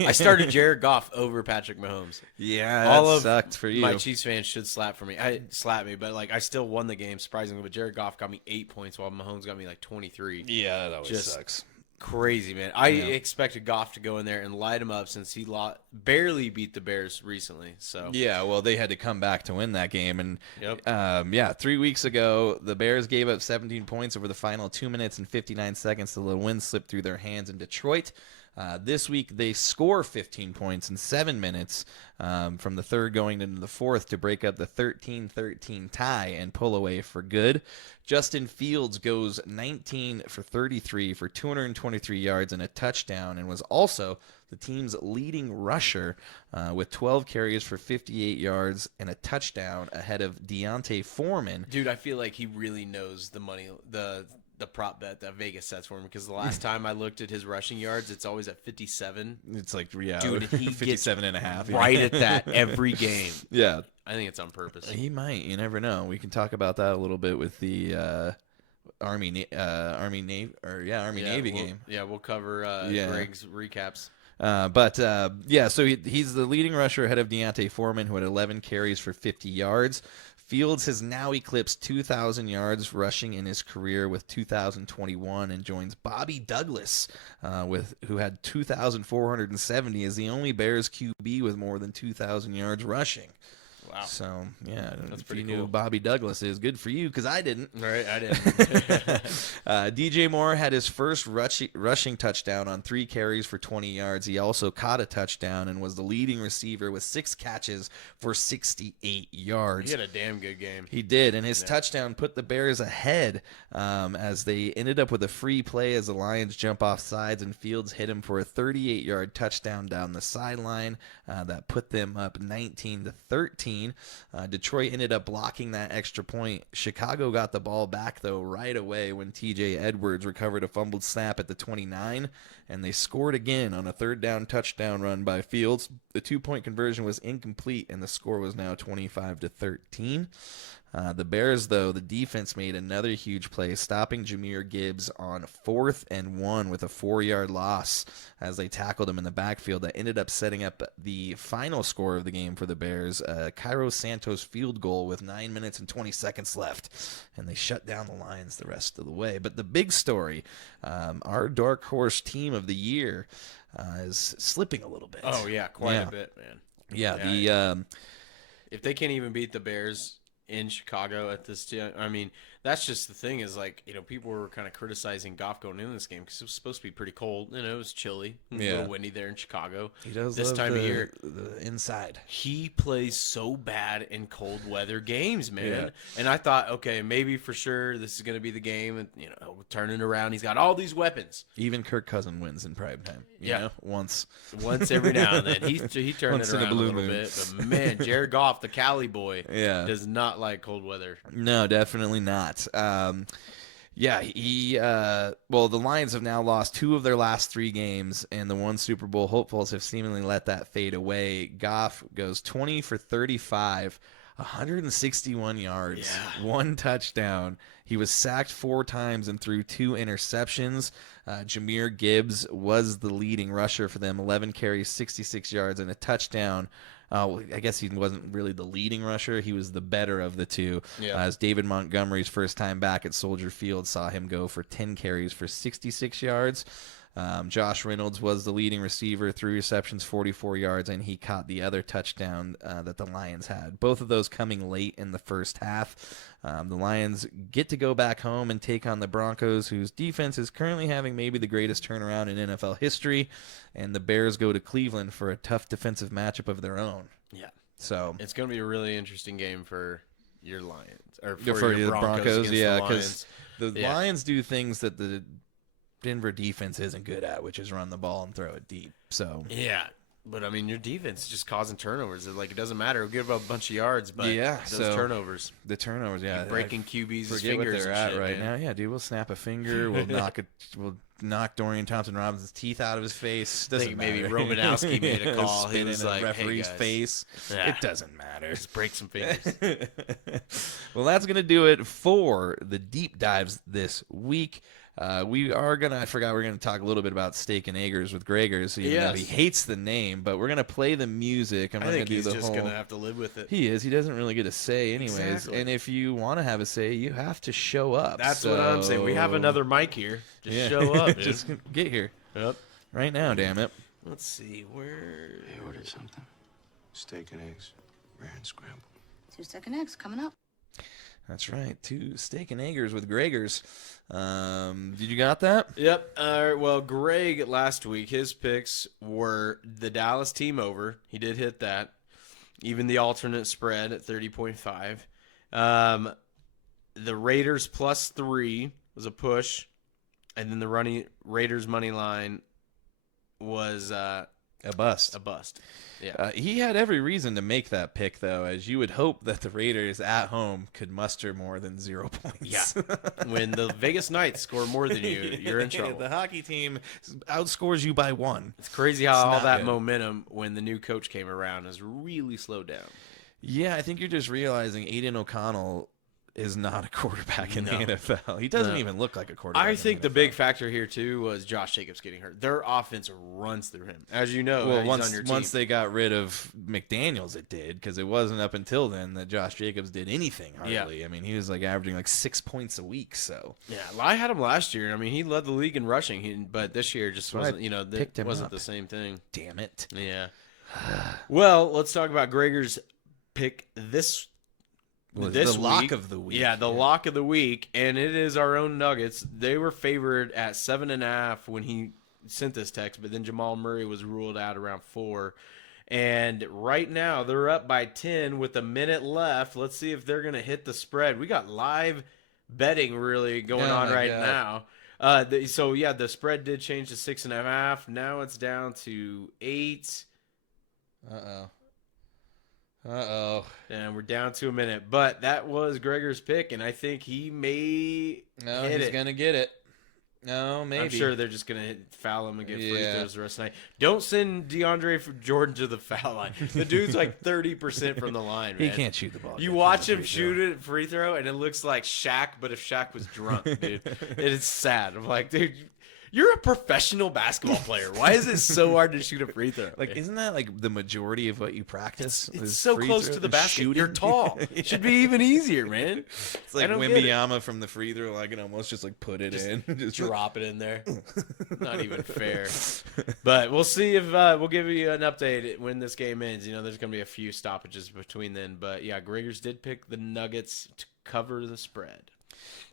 I started Jared Goff over Patrick Mahomes. Yeah, All that of sucked for you. My Chiefs fans should slap me, but like I still won the game surprisingly. But Jared Goff got me 8 points, while Mahomes got me like 23. Yeah, that always Just sucks. Crazy, man. I expected Goff to go in there and light him up, since he barely beat the Bears recently. So Yeah, well, they had to come back to win that game. And, Yep. 3 weeks ago, the Bears gave up 17 points over the final 2 minutes and 59 seconds to let the win slip through their hands in Detroit. This week, they score 15 points in 7 minutes from the third going into the fourth to break up the 13-13 tie and pull away for good. Justin Fields goes 19 for 33 for 223 yards and a touchdown, and was also the team's leading rusher with 12 carries for 58 yards and a touchdown, ahead of Deontay Foreman. dude, I feel like he really knows the money, the prop bet that Vegas sets for him, because the last time I looked at his rushing yards, it's always at 57. It's like, yeah, Dude, he 57 and a half. Right at that every game. Yeah. I think it's on purpose. He might. You never know. We can talk about that a little bit with the Army Navy game. Yeah, we'll cover Yeah. Greg's recaps. So he's the leading rusher ahead of Deontay Foreman, who had 11 carries for 50 yards. Fields has now eclipsed 2,000 yards rushing in his career with 2,021 and joins Bobby Douglas, who had 2,470 as the only Bears QB with more than 2,000 yards rushing. Wow. So, yeah, That's if pretty you knew cool. who Bobby Douglas is, good for you, because I didn't. Right, I didn't. DJ Moore had his first rushing touchdown on 3 carries for 20 yards. He also caught a touchdown and was the leading receiver with 6 catches for 68 yards. He had a damn good game. He did, and his touchdown put the Bears ahead as they ended up with a free play as the Lions jump off sides, and Fields hit him for a 38-yard touchdown down the sideline that put them up 19-13. Detroit ended up blocking that extra point. Chicago got the ball back, though, right away when TJ Edwards recovered a fumbled snap at the 29, and they scored again on a 3rd down touchdown run by Fields. The 2-point conversion was incomplete, and the score was now 25-13. The Bears, though, the defense made another huge play, stopping Jahmyr Gibbs on 4th and 1 with a 4-yard loss as they tackled him in the backfield. That ended up setting up the final score of the game for the Bears, Cairo Santos field goal with 9 minutes and 20 seconds left, and they shut down the Lions the rest of the way. But the big story, our dark horse team of the year is slipping a little bit. Oh, yeah, quite a bit, man. Yeah, if they can't even beat the Bears in Chicago at this time, I mean, that's just the thing is, like, you know, people were kind of criticizing Goff going into this game because it was supposed to be pretty cold. You know, it was chilly, a little windy there in Chicago. He does this love time of year. The inside. He plays so bad in cold weather games, man. Yeah. And I thought, okay, maybe for sure this is going to be the game, and you know, turning around. He's got all these weapons. Even Kirk Cousins wins in prime time. You know, once every now and then. He turned Once it in a around a blue little moon. bit. But man, Jared Goff, the Cali boy, Yeah. does not like cold weather. No, definitely not. The Lions have now lost 2 of their last 3 games, and the 1 Super Bowl hopefuls have seemingly let that fade away. Goff goes 20 for 35, 161 yards, 1 touchdown. He was sacked 4 times and threw 2 interceptions. Jahmyr Gibbs was the leading rusher for them, 11 carries, 66 yards, and a touchdown. I guess he wasn't really the leading rusher. He was the better of the 2. As David Montgomery's first time back at Soldier Field saw him go for 10 carries for 66 yards. Josh Reynolds was the leading receiver, 3 receptions, 44 yards, and he caught the other touchdown that the Lions had. Both of those coming late in the first half. The Lions get to go back home and take on the Broncos, whose defense is currently having maybe the greatest turnaround in NFL history, and the Bears go to Cleveland for a tough defensive matchup of their own. Yeah. So it's going to be a really interesting game for your Lions. Or for your the Broncos, against because the the Lions do things that the Denver defense isn't good at, which is run the ball and throw it deep. So yeah, but I mean, your defense is just causing turnovers. Like, it doesn't matter. We'll give up a bunch of yards, but those turnovers. The turnovers, yeah, breaking QB's forget fingers what they're and at shit, right man. now. Yeah, dude, we'll snap a finger. We'll knock Dorian Thompson-Robinson's teeth out of his face. I think maybe Romanowski made a call. He Spin was in a like, referee's hey, guys. face. Yeah. It doesn't matter. Just break some fingers. Well, that's going to do it for the deep dives this week. We are going to, I forgot, we're going to talk a little bit about Steak and Eggers with Gregors, even though he hates the name, but we're going to play the music. I think he's just going to have to live with it. He is. He doesn't really get a say anyways. Exactly. And if you want to have a say, you have to show up. That's what I'm saying. We have another mic here. Just show up, dude. Just get here. Yep. Right now, damn it. Let's see, where... I ordered something. Steak and eggs, rare and scrambled. 2 steak and eggs coming up. That's right. 2 Steak and Eggers with Gregors. Did you got that? Yep. Well, Greg, last week, his picks were the Dallas team over. He did hit that. Even the alternate spread at 30.5. The Raiders +3 was a push. And then the Raiders money line was a bust. A bust. Yeah. He had every reason to make that pick, though, as you would hope that the Raiders at home could muster more than 0 points. Yeah. When the Vegas Knights score more than you, you're in trouble. The hockey team outscores you by 1. It's crazy how all that good. momentum when the new coach came around has really slowed down. Yeah, I think you're just realizing Aiden O'Connell is not a quarterback in No. the NFL. He doesn't No. even look like a quarterback. I in think the NFL. big factor here too was Josh Jacobs getting hurt. Their offense runs through him, as you know. Well, he's on your team. once they got rid of McDaniels, it did, because it wasn't up until then that Josh Jacobs did anything hardly. I mean, he was like averaging like 6 points a week. So yeah, I had him last year. I mean, he led the league in rushing, but this year just So I wasn't. You know, picked him wasn't up. the same thing. damn it. Yeah. Well, let's talk about Gregor's pick this The lock week. of the week. Yeah, the lock of the week, and it is our own Nuggets. They were favored at 7.5 when he sent this text, but then Jamal Murray was ruled out around 4. And right now they're up by 10 with a minute left. Let's see if they're going to hit the spread. We got live betting really going on right now. So yeah, the spread did change to 6.5. Now it's down to 8. And we're down to a minute. But that was Gregor's pick, and I think he may hit he's it. gonna get it. No, maybe. I'm sure they're just going to foul him and get free throws the rest of the night. Don't send DeAndre Jordan to the foul line. The dude's like 30% from the line, man. He can't shoot the ball. You watch him shoot it free throw, and it looks like Shaq, but if Shaq was drunk, dude. It is sad. I'm like, dude, you're a professional basketball player. Why is it so hard to shoot a free throw? Like, isn't that like the majority of what you practice? It's is so free close throw to the and basket. shooting? You're tall. It should be even easier, man. It's like I don't get it. Wembanyama from the free throw. I can almost just like put it in. Just Drop it in there. Not even fair. But we'll see if we'll give you an update when this game ends. You know, there's going to be a few stoppages between then. But yeah, Gregors did pick the Nuggets to cover the spread.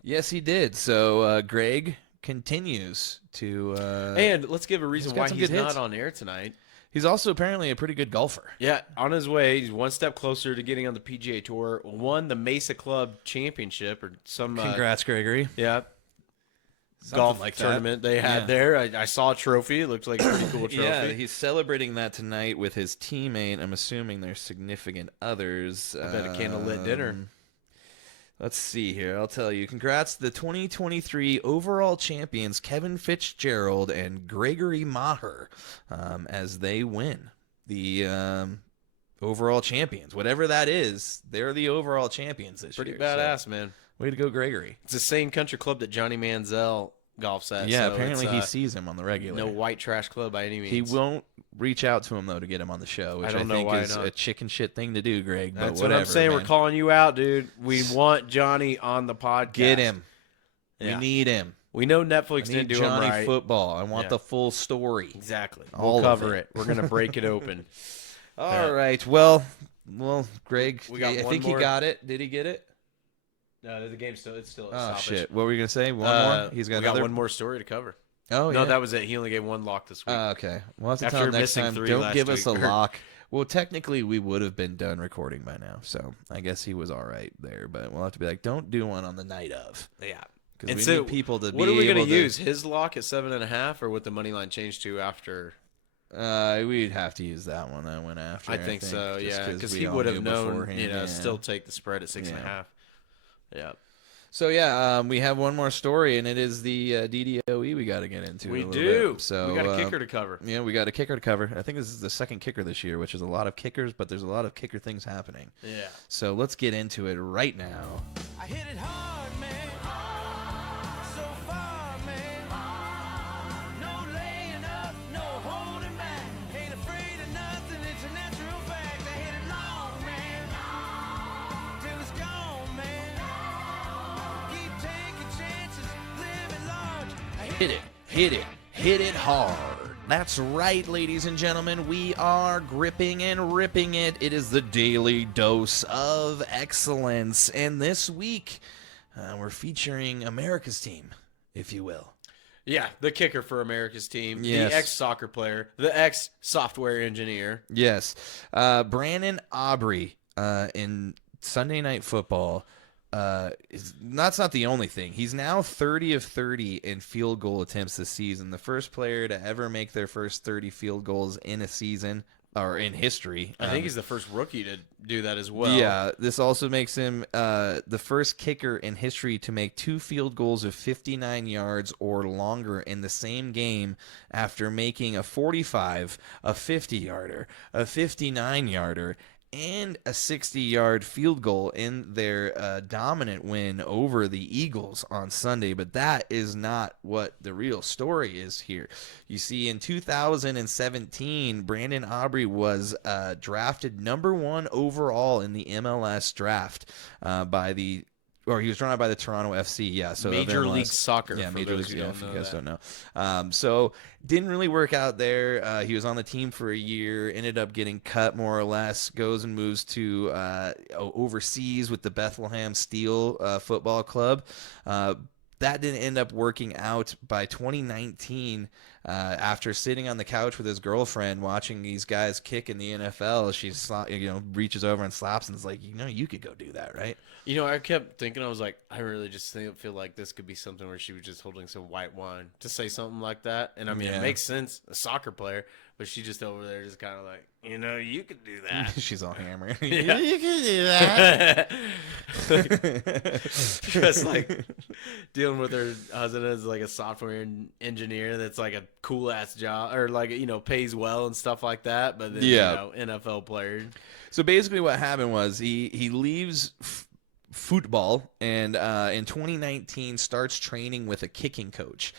Yes, he did. So Greg continues to and let's give a reason why some he's good hits. not on air tonight. He's also apparently a pretty good golfer. Yeah, on his way. He's one step closer to getting on the PGA Tour. Won the Mesa Club Championship or some Congrats, Gregory. Yeah. Something Golf like that. tournament they had there. I saw a trophy. It looked like a pretty cool trophy. Yeah, he's celebrating that tonight with his teammate. I'm assuming they're significant others. I bet a candlelit dinner. Let's see here. I'll tell you. Congrats to the 2023 overall champions, Kevin Fitzgerald and Gregory Maher, as they win the overall champions. Whatever that is, they're the overall champions this Pretty year. badass, man. Way to go, Gregory. It's the same country club that Johnny Manziel golfs at. Yeah, so apparently it's, he sees him on the regular. No white trash club by any means. He won't reach out to him, though, to get him on the show, which I don't know think why is not. a chicken shit thing to do, Greg. That's but what I'm saying. man. We're calling you out, dude. We want Johnny on the podcast. Get him. Yeah. We need him. We know Netflix I didn't need do Johnny him right. football. I want Yeah. the full story. Exactly. All We'll of cover it. it. We're gonna break it open. All right. Well, Greg, We got I one think more. he got it. Did he get it? No, the game's still. It's still. A Oh stoppage. shit! What were you gonna say? One more? He's got we another. got one more story to cover. Oh no, yeah. that was it. He only gave one lock this week. Okay. We'll have to After tell him next missing time. 3 Don't last give us a week. lock. Well, technically, we would have been done recording by now, so I guess he was all right there. But we'll have to be like, don't do one on the night of. Yeah. Because we so need people to be what are we able gonna to use? His lock at 7.5, or what the money line changed to after? We'd have to use that one. I went after. I think so. just Yeah, because we he all would knew have known. beforehand, You know, yeah. still take the spread at 6.5. Yeah. So yeah, we have one more story, and it is the DDOE we got to get into. We a little do. bit. So we got a kicker to cover. Yeah, we got a kicker to cover. I think this is the second kicker this year, which is a lot of kickers, but there's a lot of kicker things happening. Yeah. So let's get into it right now. I hit it hard, man. So far, man. No laying up, no holding back. Ain't afraid of nothing, it's a natural fact. I hit it long, man. Till it's gone, man. Keep taking chances, living large. I Hit it hard. That's right, ladies and gentlemen. We are gripping and ripping it. It is the daily dose of excellence. And this week, we're featuring America's team, if you will. Yeah, the kicker for America's team, Yes. the ex-soccer player, the ex-software engineer. Yes. Brandon Aubrey in Sunday Night Football. That's not the only thing. He's now 30 of 30 in field goal attempts this season. The first player to ever make their first 30 field goals in a season, or in history. I think he's the first rookie to do that as well. Yeah, this also makes him the first kicker in history to make 2 field goals of 59 yards or longer in the same game after making a 45, a 50-yarder, a 59-yarder, and a 60-yard field goal in their dominant win over the Eagles on Sunday. But that is not what the real story is here. You see, in 2017, Brandon Aubrey was drafted number 1 overall in the MLS draft he was drawn out by the Toronto FC, yeah. So Major League Soccer. Yeah, Major League. Yeah, If you guys don't know. So didn't really work out there. He was on the team for a year, ended up getting cut more or less. Goes and moves to overseas with the Bethlehem Steel Football Club. That didn't end up working out. By 2019. After sitting on the couch with his girlfriend watching these guys kick in the NFL, she reaches over and slaps and is like, you could go do that, right? I kept thinking, I was like, I really just feel like this could be something where she was just holding some white wine to say something like that. And I mean, It makes sense, a soccer player, but she just over there just kind of like, you could do that. She's all hammered. Yeah. You could do that. Just like dealing with her husband as like a software engineer that's like a cool ass job, or like, pays well and stuff like that. But then, NFL player. So basically what happened was he leaves football and in 2019 starts training with a kicking coach.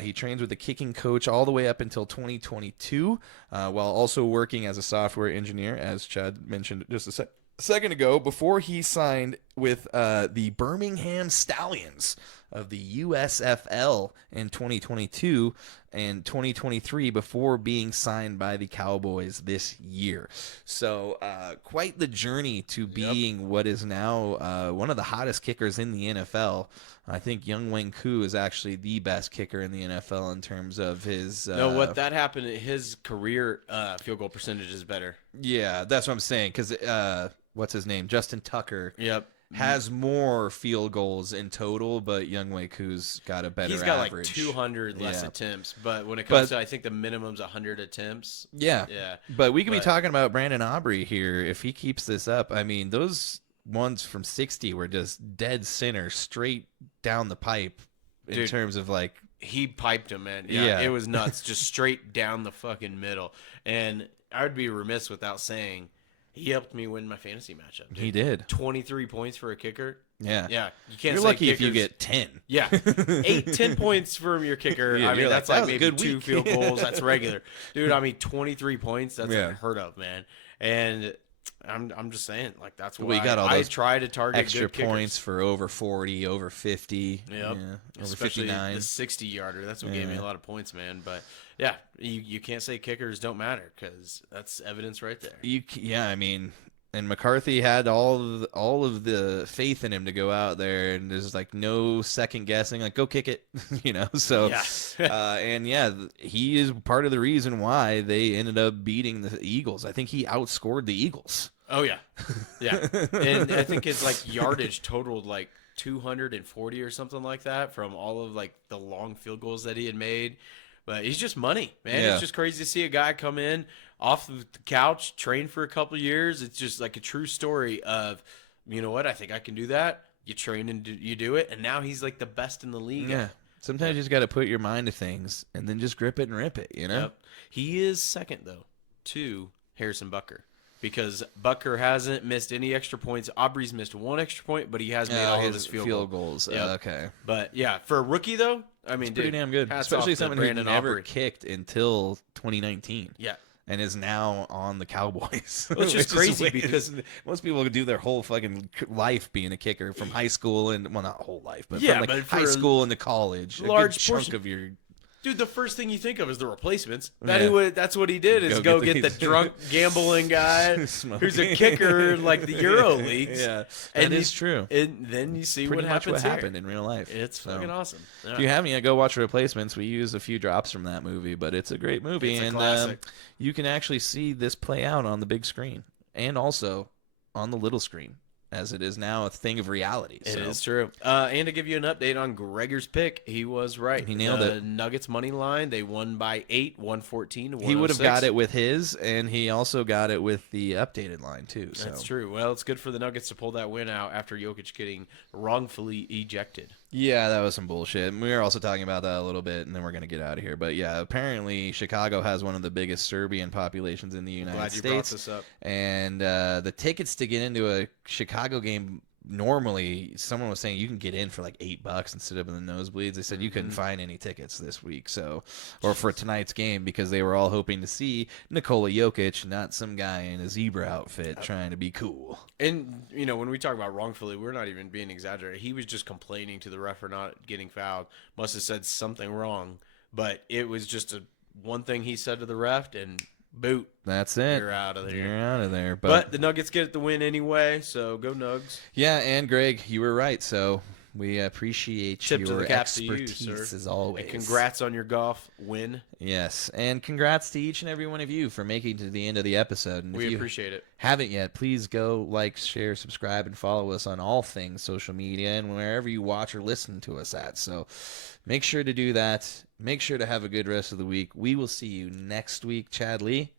He trains with a kicking coach all the way up until 2022 while also working as a software engineer, as Chad mentioned just a second ago, before he signed with the Birmingham Stallions of the USFL in 2022 and 2023 before being signed by the Cowboys this year. So quite the journey to being what is now one of the hottest kickers in the NFL. I think Young Wang Koo is actually the best kicker in the NFL in terms of his... that happened, his career field goal percentage is better. Yeah, that's what I'm saying, because what's his name? Justin Tucker. Yep. Has more field goals in total, but Young Wei Koo's got a better average. He's got like 200 less attempts, but when it comes to, I think the minimum's 100 attempts. Yeah. Yeah. But we could be talking about Brandon Aubrey here. If he keeps this up, I mean, those ones from 60 were just dead center, straight down the pipe in terms of like... He piped him, man. Yeah. It was nuts. Just straight down the fucking middle. And I would be remiss without saying... He helped me win my fantasy matchup. Dude. He did. 23 points for a kicker. Yeah. Yeah. You can't You're say lucky kickers, if you get 10. Yeah. 10 points from your kicker. Yeah, I mean, that's that like maybe 2 field goals. That's regular. Dude, I mean, 23 points, that's unheard of, man. And I'm just saying, like, that's why I try to target extra good points for over 40, over 50. Yep. Yeah, over Especially 59. the 60-yarder. That's what gave me a lot of points, man. But, yeah, you can't say kickers don't matter because that's evidence right there. I mean... And McCarthy had all of the faith in him to go out there, and there's like no second guessing, like go kick it, So, he is part of the reason why they ended up beating the Eagles. I think he outscored the Eagles. Oh yeah, yeah, and I think his like yardage totaled like 240 or something like that from all of like the long field goals that he had made. But he's just money, man. Yeah. It's just crazy to see a guy come in off the couch, train for a couple of years. It's just like a true story of, you know what, I think I can do that. You train and you do it, and now he's like the best in the league. Yeah. Sometimes you just got to put your mind to things and then just grip it and rip it, Yep. He is second, though, to Harrison Butker. Because Butker hasn't missed any extra points. Aubrey's missed 1 extra point, but he has made all of his field goals. Yep. Okay. But, yeah, for a rookie, though, I mean, it's pretty damn good. Especially someone who never kicked until 2019. Yeah. And is now on the Cowboys. Well, it's just crazy because most people do their whole fucking life being a kicker from high school and, well, not whole life, but yeah, from like high school into college. Large a good chunk of your... Dude, the first thing you think of is the replacements. That's what he did, is go get the drunk gambling guy who's a kicker in like the Euro leagues. Yeah, that is true. And then you see what happens here. Happened in real life. It's fucking awesome. Yeah. If you haven't yet, go watch Replacements. We use a few drops from that movie, but it's a great movie. It's a classic. You can actually see this play out on the big screen and also on the little screen, as it is now a thing of reality. It is true. And to give you an update on Gregor's pick, he was right. He nailed it. Nuggets money line, they won by 8, 114 to 106. He would have got it with his, and he also got it with the updated line, too. So. That's true. Well, it's good for the Nuggets to pull that win out after Jokic getting wrongfully ejected. Yeah, that was some bullshit. And we were also talking about that a little bit, and then we're going to get out of here. But yeah, apparently Chicago has one of the biggest Serbian populations in the United States. Glad you brought this up. And the tickets to get into a Chicago game, normally someone was saying you can get in for like $8 instead of in the nosebleeds. They said you couldn't find any tickets this week, or for tonight's game, because they were all hoping to see Nikola Jokic, not some guy in a zebra outfit trying to be cool. And when we talk about wrongfully, we're not even being exaggerated. He was just complaining to the ref for not getting fouled. Must have said something wrong, but it was just one thing he said to the ref, and boot. That's it. You're out of there. You're out of there. But the Nuggets get the win anyway, so go Nugs. Yeah, and Greg, you were right. So we appreciate Tip your to the cap expertise to you, sir. as always. And congrats on your golf win. Yes, and congrats to each and every one of you for making it to the end of the episode. And We if you appreciate it. haven't yet, please go like, share, subscribe, and follow us on all things social media and wherever you watch or listen to us at. So make sure to do that. Make sure to have a good rest of the week. We will see you next week. Chad Lee,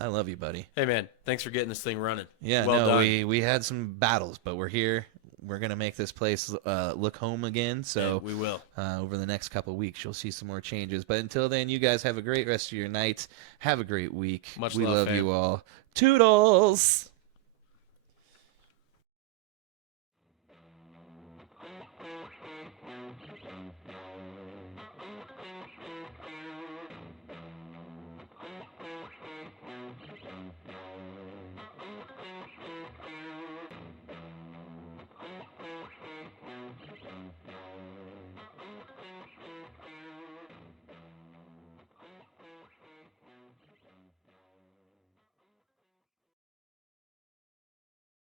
I love you, buddy. Hey, man, thanks for getting this thing running. Yeah, well done. we had some battles, but we're here. We're going to make this place look home again. So Yeah, we will. Over the next couple of weeks, you'll see some more changes. But until then, you guys have a great rest of your night. Have a great week. Much we love, love fam. you all. Toodles!